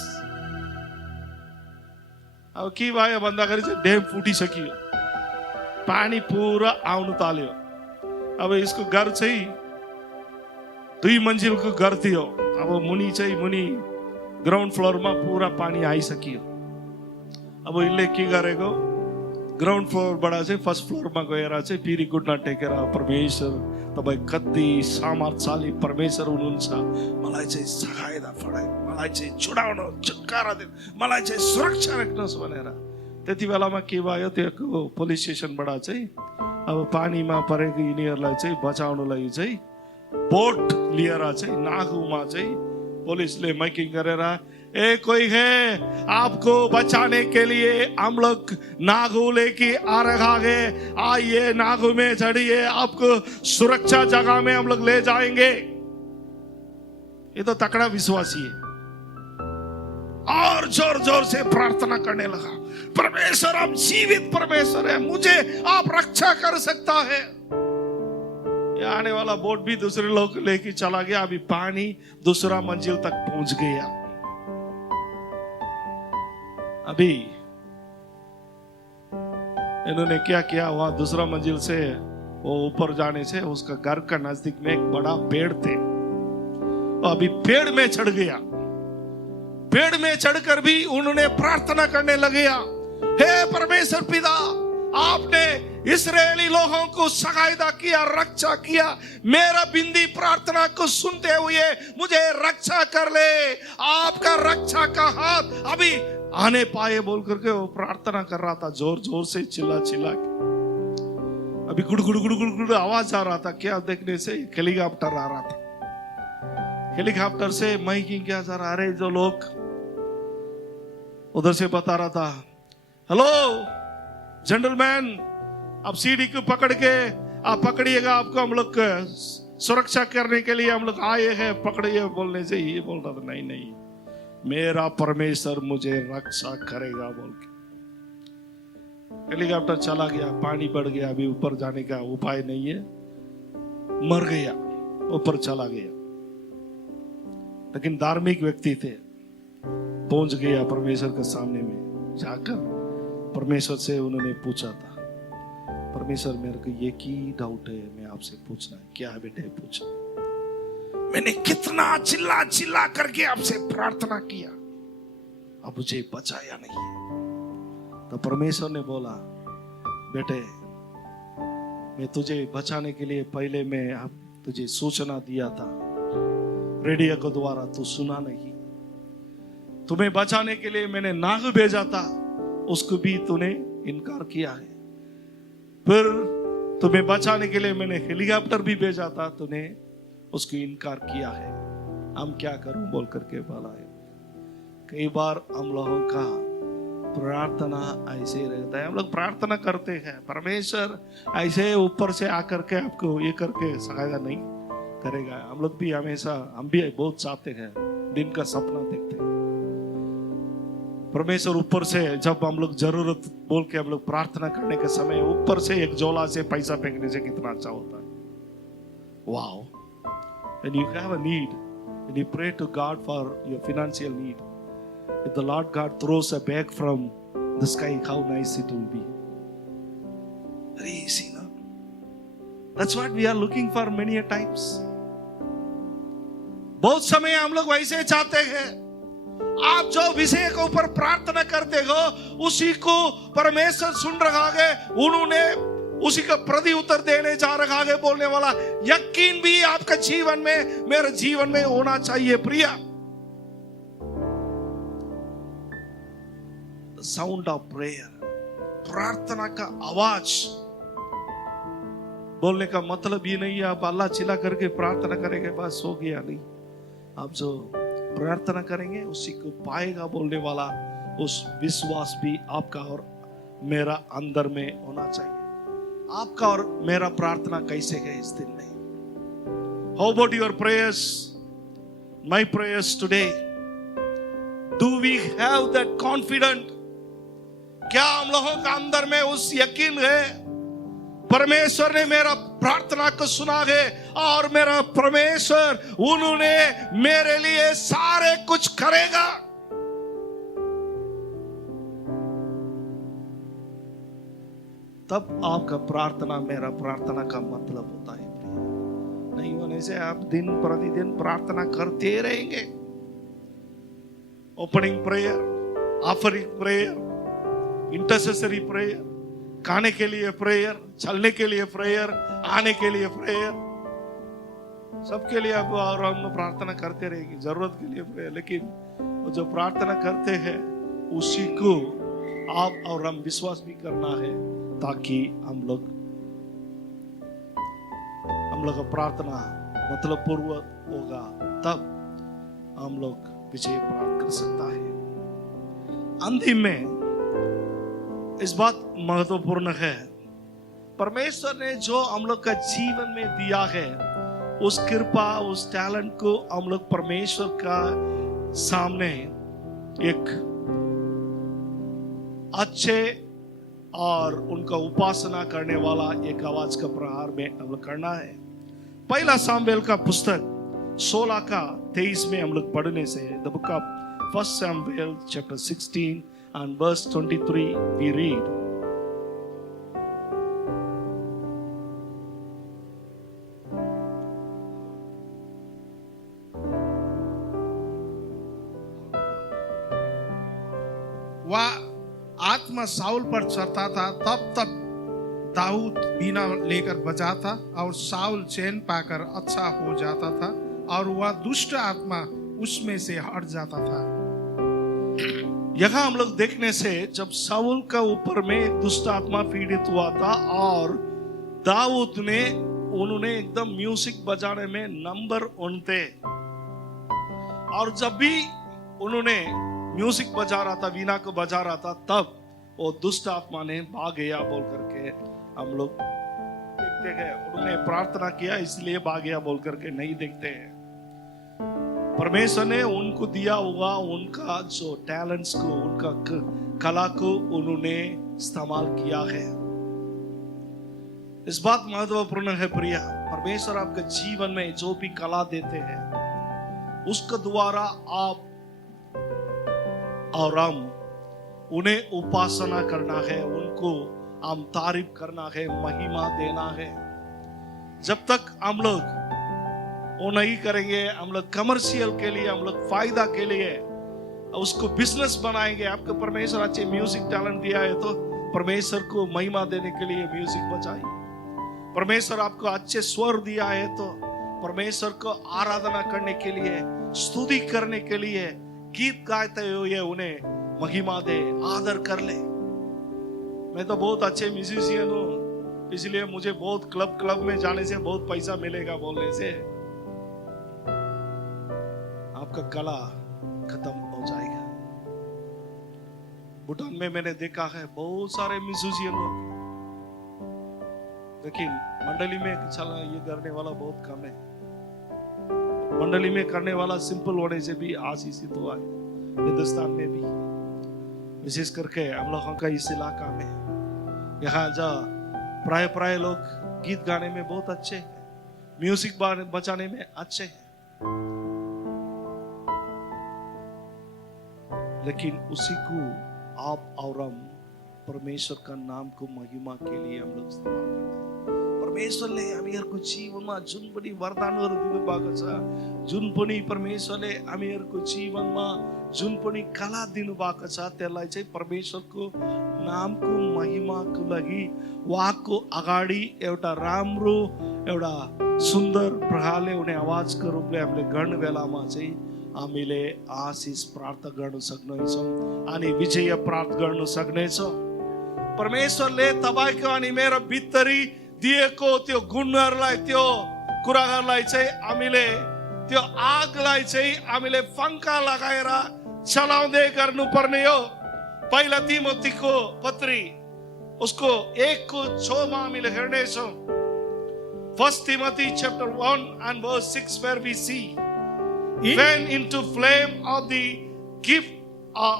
अब के भयो भन्दाखेरि चाहिँ ड्याम फुटिसक्यो, पानी पुरा आउनु थाल्यो। अब यसको घर चाहिँ 2 मन्जिलको घर थियो। अब मुनि ग्राउन्ड फ्लोरमा पुरा पानी आइसक्यो। अब यसले के गरेको, ग्राउन्ड फ्लोरबाट चाहिँ फर्स्ट फ्लोरमा गएर चाहिँ फेरि घुट्ना टेकेर, परमेश्वर तपाईँ कति सामर्थ्यशाली परमेश्वर हुनुहुन्छ, मलाई चाहिँ सहायता पठाइ, मलाई चाहिँ छुडाउनु, छुटकारा दिनु, मलाई चाहिँ सुरक्षा राख्नुहोस् भनेर। त्यति बेलामा के भयो, त्यो पुलिस स्टेसनबाट चाहिँ अब पानीमा परेको यिनीहरूलाई चाहिँ बचाउनुलाई चाहिँ बोट लिएर चाहिँ नागुमा चाहिँ पुलिसले माइकिङ गरेर, ए कोई है आपको बचाने के लिए हम लोग नागू लेके आ रहा है, आइए नागू में चढ़िए, आपको सुरक्षा जगह में हम लोग ले जाएंगे। ये तो तकड़ा विश्वासी है। और जोर जोर से प्रार्थना करने लगा, परमेश्वर आप जीवित परमेश्वर है, मुझे आप रक्षा कर सकता है। ये आने वाला बोट भी दूसरे लोग लेके चला गया। अभी पानी दूसरा मंजिल तक पहुंच गया। अभी इन्होंने क्या किया, वहां दूसरा मंजिल से वो ऊपर जाने से उसका घर का नजदीक में एक बड़ा पेड़ थे, अभी पेड़ में चढ़ गया। पेड़ में चढ़कर भी उन्होंने प्रार्थना करने लगे, हे परमेश्वर पिता, आपने इस्राएली लोगों को सहायता किया, रक्षा किया, मेरा बिंदी प्रार्थना को सुनते हुए मुझे रक्षा कर ले, आपका रक्षा का हाथ अभी आने पाए बोल करके वो प्रार्थना कर रहा था, जोर जोर से चिल्ला चिल्ला के। अभी गुड़ गुड़ गुड़ गुड़ गुड़ आवाज आ रहा था। क्या देखने से हेलीकॉप्टर आ रहा था। हेलीकॉप्टर से माइकिंग क्या जा रहा, अरे जो लोग उधर से बता रहा था, हेलो जेंटलमैन, आप सीढ़ी को पकड़ के आप पकड़िएगा, आपको हम लोग सुरक्षा करने के लिए हम लोग आए हैं, पकड़िए। बोलने से ये बोल रहा था, नहीं नहीं, मेरा परमेश्वर मुझे रक्षा करेगा बोल के। हेलीकॉप्टर चला गया, पानी बढ़ गया, अभी ऊपर जाने का उपाय नहीं है, मर गया, ऊपर चला गया। लेकिन धार्मिक व्यक्ति थे, पहुंच गया परमेश्वर के सामने में जाकर परमेश्वर से उन्होंने पूछा था, परमेश्वर मेरे को ये की डाउट है, मैं आपसे पूछना है। क्या है बेटे, पूछा। मैंने कितना चिल्ला चिल्ला करके आपसे प्रार्थना किया, अब मुझे बचाया नहीं। तो परमेश्वर ने बोला, बेटे मैं तुझे बचाने के लिए पहले मैं तुझे सूचना दिया था, रेडियो के द्वारा तू सुना नहीं। तुम्हें बचाने के लिए मैंने नाग भेजा था, उसको भी तूने इनकार किया है। फिर तुम्हें बचाने के लिए मैंने हेलीकॉप्टर भी भेजा था, तूने उसको इनकार किया है। हम क्या करूं बोल करके बोला है। कई बार हम लोगों का प्रार्थना ऐसे रहता है, हम लोग प्रार्थना करते हैं, परमेश्वर ऐसे ऊपर से आकर के आपको ये करके सहायता नहीं करेगा। हम लोग भी हमेशा, हम भी बहुत चाहते हैं, दिन का सपना देखते हैं, परमेश्वर ऊपर से जब हम लोग जरूरत बोल के हम लोग प्रार्थना करने के समय ऊपर से एक झोला से पैसा फेंकने से कितना अच्छा होता है. Wow. When you have a need, when you pray to God for your financial need, if the Lord God throws a bag from the sky, how nice it will be. Very easy, no? That's what we are looking for many a times. बहुत समय हम लोग वैसे चाहते हैं. आप जो विषय के ऊपर प्रार्थना करते हो उसी को परमेश्वर सुन रहा है, उन्होंने उसी का प्रति उत्तर देने जा रहा है. बोलने वाला यकीन भी आपका जीवन में, मेरे जीवन में होना चाहिए प्रिय. The sound of prayer, प्रार्थना का आवाज. बोलने का मतलब ये नहीं है आप अल्लाह चिल्ला करके प्रार्थना करेंगे बस हो गया. नहीं, आप जो प्रार्थना करेंगे उसी को पाएगा. बोलने वाला उस विश्वास भी आपका और मेरा अंदर में होना चाहिए. आपका और मेरा प्रार्थना कैसे है इस दिन में? How about your prayers? My prayers today. Do we have that confidence? क्या हम लोगों का अंदर में उस यकीन है परमेश्वर ने मेरा प्रार्थना को सुना है और मेरा परमेश्वर उन्होंने मेरे लिए सारे कुछ करेगा. तब आपका प्रार्थना मेरा प्रार्थना का मतलब होता है. नहीं होने से आप दिन प्रतिदिन प्रार्थना करते रहेंगे. Opening prayer, offering prayer, intercessory prayer, खाने के लिए प्रेयर, चलने के लिए प्रेयर, आने के लिए प्रेयर, सबके लिए आप और हम प्रार्थना करते रहेंगे. जरूरत के लिए प्रेयर. लेकिन वो जो प्रार्थना करते हैं उसी को आप और हम विश्वास भी करना है ताकि हम लोग का प्रार्थना मतलब पूर्वक होगा, तब हम लोग विजय प्राप्त कर सकता है. अंतिम में इस बात महत्वपूर्ण है, परमेश्वर ने जो हम लोग का जीवन में दिया है उस कृपा, उस टैलेंट को हम लोग परमेश्वर का सामने एक अच्छे और उनका उपासना करने वाला एक आवाज का प्रहार में हम लोग करना है. पहला सामुएल का पुस्तक 16 का 23 में हम लोग पढ़ने से, the book of 1 Samuel chapter 16 and verse 23 we read. वह आत्मा साउल पर चढ़ता था, तब दाऊद बीना लेकर बजाता और साउल चैन पाकर अच्छा हो जाता था और वह दुष्ट आत्मा उसमें से हट जाता था. यहां हम लोग देखने से जब साउल का ऊपर में एक दुष्ट आत्मा पीड़ित हुआ था और दाऊद ने उन्होंने एकदम म्यूजिक बजाने में नंबर 1 थे. और जब भी उन्होंने म्यूजिक बजा रहा था, वीणा को बजा रहा था, तब वो दुष्ट आत्मा ने भाग गया बोल करके हम लोग देखते हैं. उन्होंने प्रार्थना किया इसलिए भाग गया बोल करके नहीं देखते हैं. परमेश्वर ने उनको दिया हुआ उनका जो टैलेंट्स को, उनका कला को उन्होंने इस्तेमाल किया है. इस बात महत्वपूर्ण है प्रिया. परमेश्वर आपके जीवन में जो भी कला देते हैं उसके द्वारा आप और हम उन्हें उपासना करना है, उनको हम तारीफ करना है, महिमा देना है. जब तक हम लोग वो नहीं करेंगे, हम लोग कमर्शियल के लिए, हम लोग फायदा के लिए उसको बिजनेस बनाएंगे. आपको परमेश्वर अच्छे म्यूजिक टैलेंट दिया है तो परमेश्वर को महिमा देने के लिए म्यूजिक बजाइए. परमेश्वर आपको अच्छे स्वर दिया है तो परमेश्वर को आराधना करने के लिए, स्तुति करने के लिए गीत गाते हुए उन्हें महिमा दे, आदर कर ले. मैं तो बहुत अच्छे म्यूजिशियन हूं, इसलिए मुझे बहुत क्लब में जाने से बहुत पैसा मिलेगा बोलने से आपका कला खत्म हो जाएगा. भूटान में मैंने देखा है बहुत सारे म्यूजिशियन लोग, लेकिन मंडली में चला ये करने वाला बहुत कम है. मंडली में करने वाला सिंपल होने से भी आशीषित हुआ है हिंदुस्तान में भी. विशेष करके हम लोगों का इस इलाका में, यहाँ जो प्राय लोग गीत गाने में बहुत अच्छे हैं, म्यूजिक बजाने में अच्छे हैं, लेकिन उसी को आप और हम परमेश्वर का नाम को महिमा के लिए हम लोग इस्तेमाल करते हैं। परमेश्वरले हामीहरूको जीवनमा जुन पनि वरदानहरू दिनुभएको छ, जुन पनि परमेश्वरले हामीहरूको जीवनमा जुन पनि कला दिनुभएको छ, त्यसलाई चाहिँ परमेश्वरको नामको महिमाको लागि उहाँको अगाडि एउटा राम्रो, एउटा सुन्दर प्रकारले हुने आवाजको रूपले हामीले गर्ने बेलामा चाहिँ हामीले आशिष प्राप्त गर्न सक्नेछौँ अनि विजय प्राप्त गर्न सक्नेछौँ। परमेश्वरले तपाईको अनि मेरो भित्री दिएको त्यो गुणहरूलाई, त्यो कुराहरूलाई चाहिँ हामीले, त्यो आगलाई चाहिँ हामीले फङ्का लगाएर चलाउँदै गर्नुपर्ने हो। पहिला तिमोथीको पत्री उसको 1:6 हामीले हेर्नेछौँ। 1 Timothy chapter 1 and verse 6 where we see fan into flame of the gift of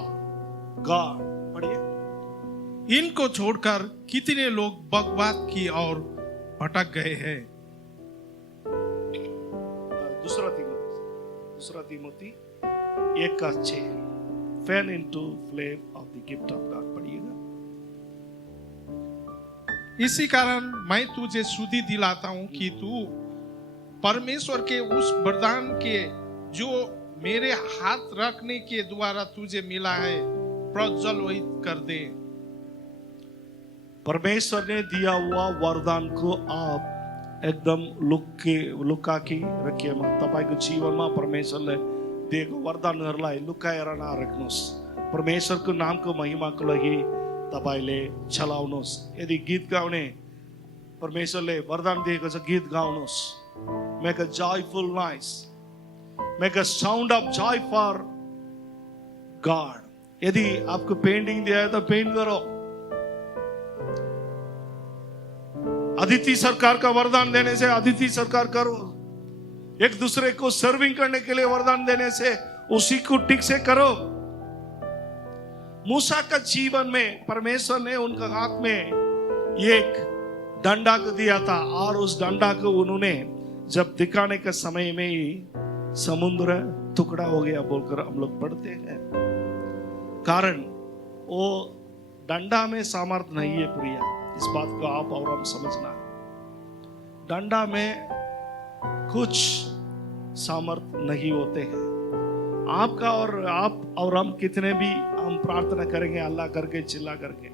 God। पढ़िए। इनको छोड़कर कितने लोग बकवाद की ओर भटक गए हैं। दूसरा Timothy 1:6 fan into flame of the gift of God। पढ़िएगा। इसी कारण मैं तुझे शुद्धि दिलाता हूं कि तू परमेश्वर के उस वरदान के जो मेरे हाथ रखने के द्वारा तुझे मिला है प्रज्वलित कर दे। परमेश्वर ने दिया हुआ वरदान को आप एकदम लुका के रखिए। तपाईको जीवनमा परमेश्वरले दिएको वरदानहरूलाई लुकाएर नराख्नुहोस्। परमेश्वरको नामको महिमाको लागि तपाईले चलाउनुहोस्। यदि गीत गाउने परमेश्वरले वरदान दिएको छ, गीत गाउनुहोस्। Make a joyful noise, make a sound of joy for God. यदि आपको पेंटिंग दिया है तो पेंट करो। अदिति सरकार का वरदान देने से अदिति सरकार करो। एक दूसरे को सर्विंग करने के लिए वरदान देने से उसी को ठीक से करो। मूसा का जीवन में परमेश्वर ने उनका हाथ में एक डंडा को दिया था और उस डंडा को उन्होंने जब दिखाने के समय में ही समुद्र टुकड़ा हो गया बोलकर हम लोग पढ़ते हैं। कारण वो डंडा में सामर्थ नहीं है प्रिया, इस बात को आप और हम समझना। डंडा में कुछ सामर्थ नहीं होते हैं। आपका और आप और हम कितने भी हम प्रार्थना करेंगे अल्लाह करके चिल्ला करके,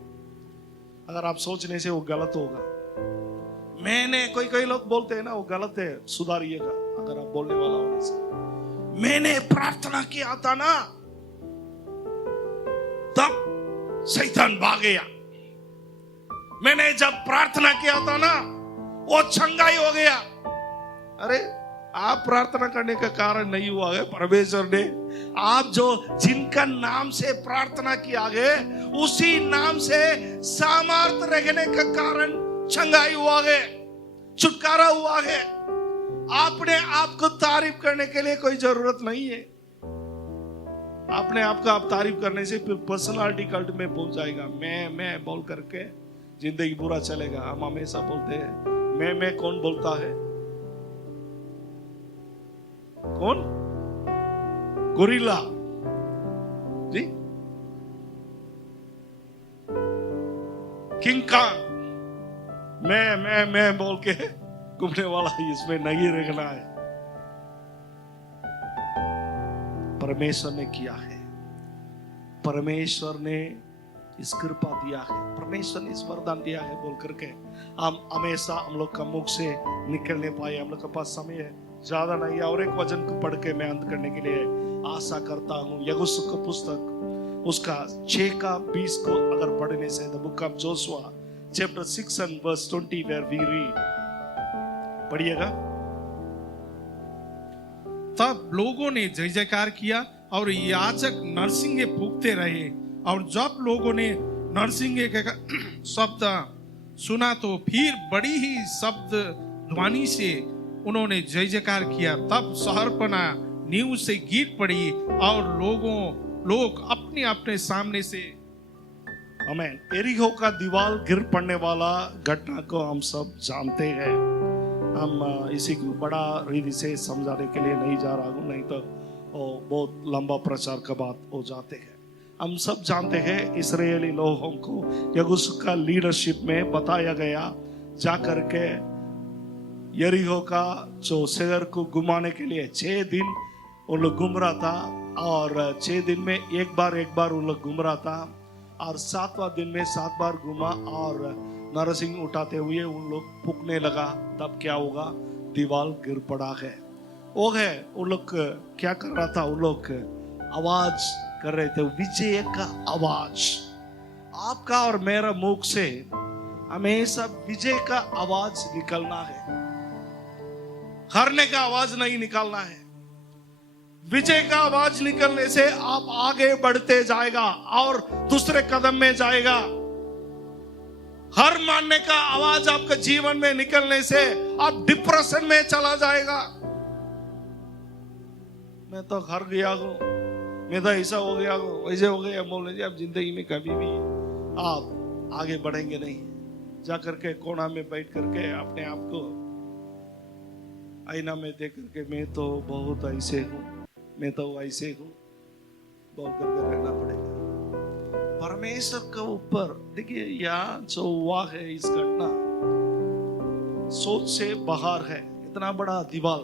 अगर आप सोचने से वो गलत होगा। मैंने कोई लोग बोलते हैं ना वो गलत है, सुधारिएगा अगर आप बोलने वाला होने से। मैंने प्रार्थना किया था ना तब शैतान भाग गया। मैंने जब प्रार्थना किया था ना वो चंगाई हो गया। अरे आप प्रार्थना करने का कारण नहीं हुआ है, परमेश्वर ने आप जो जिनका नाम से प्रार्थना किया है उसी नाम से सामर्थ रखने का कारण चंगाई हुआ है, छुटकारा हुआ है। आपने आपको तारीफ करने के लिए कोई जरूरत नहीं है। आपने आपका आप तारीफ करने से फिर पर्सनालिटी कल्ट में पहुंच जाएगा। मैं बोल करके जिंदगी बुरा चलेगा। हम हमेशा बोलते हैं मैं कौन बोलता है? कौन? गोरिल्ला जी, किंग खान। मैं बोल के घूमने वाला इसमें नहीं रखना है। परमेश्वर ने किया है, परमेश्वर ने इस कृपा दिया है, परमेश्वर ने इस वरदान दिया है बोल करके हम हमेशा हम लोग का मुख से निकलने पाए। हम लोग के पास समय है ज्यादा नहीं, और एक वचन को पढ़ के मैं अंत करने के लिए आशा करता हूँ। यहोशू का पुस्तक उसका 6:20 को अगर पढ़ने से, the book of Joshua chapter 6 and verse 20 where we read, पढ़िएगा। तब लोगों ने जय जयकार किया और याजक नरसिंगे फूंकते रहे, और जब लोगों ने नरसिंगे का शब्द सुना तो फिर बड़ी ही शब्द ध्वनि से उन्होंने जय जयकार किया। तब शहरपना नींव से गिर पड़ी और लोग अपने अपने सामने से आमेन। एरिहो का दीवार गिर पड़ने वाला घटना को हम सब जानते हैं। हम इसी को बड़ा रीति से समझाने के लिए नहीं जा रहा हूँ, नहीं तो बहुत लंबा प्रचार का बात हो जाते हैं। हम सब जानते हैं इस्राएली लोगों को यहोशू का लीडरशिप में बताया गया, जा करके यरीहो का जो शहर को घुमाने के लिए 6 दिन उन लोग घूम रहा था, और 6 दिन में एक बार उन लोग घूम रहा था, और 7वां दिन में 7 बार घूमा, और नरसिंह उठाते हुए उन लोग फूकने लगा। तब क्या होगा? दीवार गिर पड़ा है। वो है उन लोग क्या कर रहा था? उन लोग आवाज कर रहे थे, विजय का आवाज। आपका और मेरा मुख से हमेशा विजय का आवाज निकलना है, हारने का आवाज नहीं निकालना है। विजय का आवाज निकलने से आप आगे बढ़ते जाएगा और दूसरे कदम में जाएगा। हार मानने का आवाज आपके जीवन में निकलने से आप डिप्रेशन में चला जाएगा। मैं तो हार गया हूं, मैं तो ऐसा हो गया हूं, वैसे हो गया बोलने से आप जिंदगी में कभी भी आप आगे बढ़ेंगे नहीं। जा करके कोना में बैठ करके अपने आप को आईना में देख करके मैं तो बहुत ऐसे हूं, मैं तो ऐसे हूं बोल करके रहना पड़ेगा। परमेश्वर के ऊपर देखिए, यहाँ जो हुआ है इस घटना सोच से बाहर है। इतना बड़ा दीवार,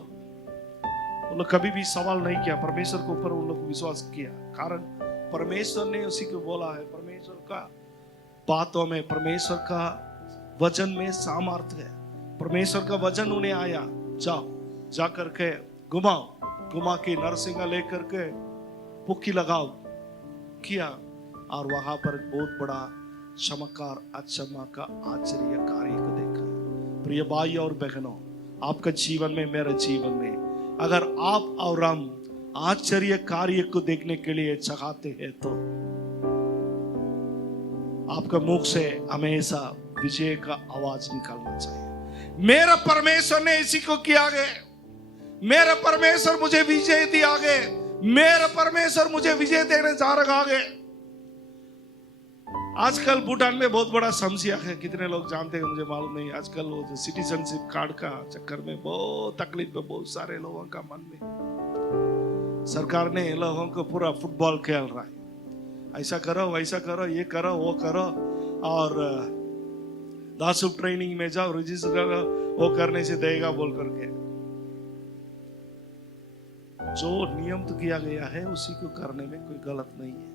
उन लोग कभी भी सवाल नहीं किया, परमेश्वर के ऊपर उन लोग विश्वास किया, कारण परमेश्वर ने उसी को बोला है। परमेश्वर का बातों में, परमेश्वर का वचन में सामर्थ्य है। परमेश्वर का वचन उन्हें आया, जाओ जा करके घुमा के नरसिंगा लेकर के पुक्की लगाओ किया, और वहां पर बहुत बड़ा चमत्कार अचम्मा का आश्चर्य कार्य को देखा। प्रिय भाई और बहनों, आपका जीवन में, मेरे जीवन में अगर आप और हम आश्चर्य कार्य को देखने के लिए चाहते हैं तो आपका मुख से हमेशा विजय का आवाज निकलना चाहिए। मेरा परमेश्वर ने इसी को किया गया, मेरा परमेश्वर मुझे विजय दिया गया, मेरा परमेश्वर मुझे विजय देने जा रहा है। आजकल भूटान में बहुत बड़ा समस्या है, कितने लोग जानते हैं मुझे मालूम नहीं। आजकल वो जो सिटीजनशिप कार्ड का चक्कर में बहुत तकलीफ है बहुत सारे लोगों का मन में। सरकार ने लोगों को पूरा फुटबॉल खेल रहा है, ऐसा करो वैसा करो, ये करो वो करो, और दासुप ट्रेनिंग में जाओ, रजिस्टर करो, वो करने से देगा बोल करके। जो नियम तो किया गया है उसी को करने में कोई गलत नहीं है।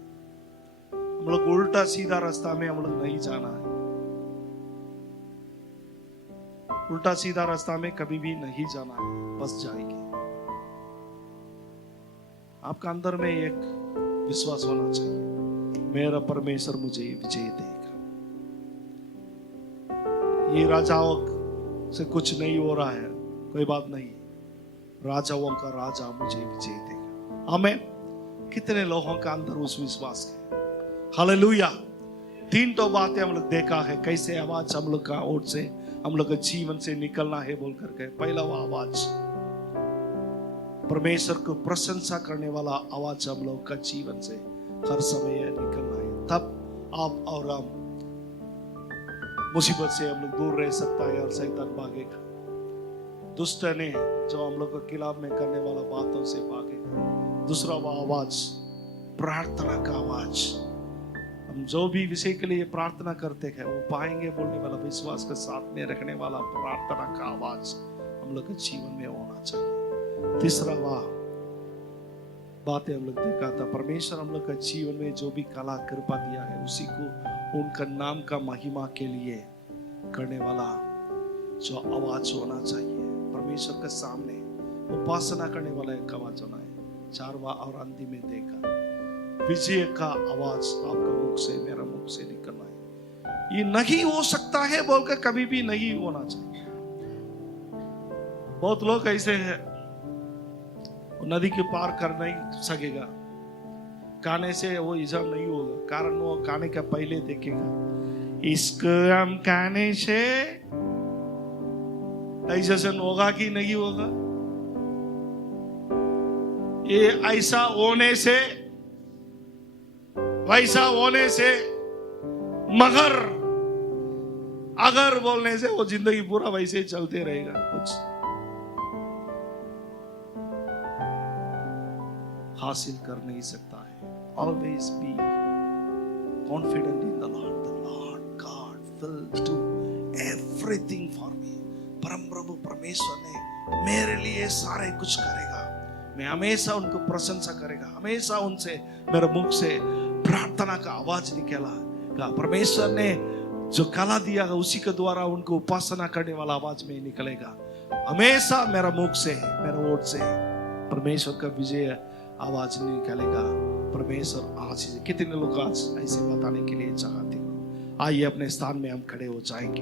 हम लोग उल्टा सीधा रास्ता में हम लोग नहीं जाना है, उल्टा सीधा रास्ता में कभी भी नहीं जाना है, बस जाएंगे। आपका अंदर में एक विश्वास होना चाहिए, मेरा परमेश्वर मुझे विजय देगा। ये राजाओं से कुछ नहीं हो रहा है, कोई बात नहीं, राजाओं का राजा मुझे विजय देगा। आमीन। कितने लोगों का अंदर उस विश्वास है? हालेलुया। 3 तो बातें हम लोग देखा है, कैसे आवाज हम लोग का ओर से, हम लोग के जीवन से निकलना है बोल करके। पहला वो आवाज परमेश्वर को प्रशंसा करने वाला आवाज हम लोग का जीवन से हर समय निकलना है, तब आप और हम मुसीबत से हम लोग दूर रह सकता है और शैतान भागेगा। दुष्ट ने जो हम लोग के खिलाफ में करने वाला बातों से भागेगा। दूसरा वो आवाज प्रार्थना का आवाज, हम जो भी विषय के लिए प्रार्थना करते हैं वो पाएंगे बोलने वाला, विश्वास के साथ में रखने वाला प्रार्थना का आवाज हम लोग के जीवन में होना चाहिए। तीसरा वाह बातें हम लोग देखा था, परमेश्वर हम लोग का जीवन में जो भी कला कृपा दिया है उसी को उनका नाम का महिमा के लिए करने वाला जो आवाज होना चाहिए। परमेश्वर के सामने उपासना करने वाला एक आवाज होना है। 4वां और अंतिम में देखा, विजय का आवाज आपका मुख से, मेरा मुख से निकलना है। ये नहीं हो सकता है बोलकर कभी भी नहीं होना चाहिए। बहुत लोग ऐसे हैं, वो नदी के पार कर नहीं सकेगा, गाने से वो इजाम नहीं होगा, कारण वो गाने का पहले देखेगा, इसको हम गाने से डाइजेशन होगा कि नहीं होगा, ये ऐसा होने से वैसा होने से मगर अगर बोलने से वो जिंदगी पूरा वैसे ही चलते रहेगा। कुछ हासिल कर नहीं सकता है। Always be confident in the Lord God will do everything for me. परम प्रभु परमेश्वर ने मेरे लिए सारे कुछ करेगा। मैं हमेशा उनको प्रशंसा करेगा, हमेशा उनसे मेरे मुख से प्रार्थना का आवाज निकला। परमेश्वर ने जो कला दिया उसी के द्वारा उनको उपासना करने वाला आवाज में निकलेगा। हमेशा मेरा मुख से, मेरे ओठ से परमेश्वर का विजय आवाज निकलेगा। परमेश्वर आज कितने लोग आज ऐसे बताने के लिए चाहते हो। आइए अपने स्थान में हम खड़े हो जाएंगे।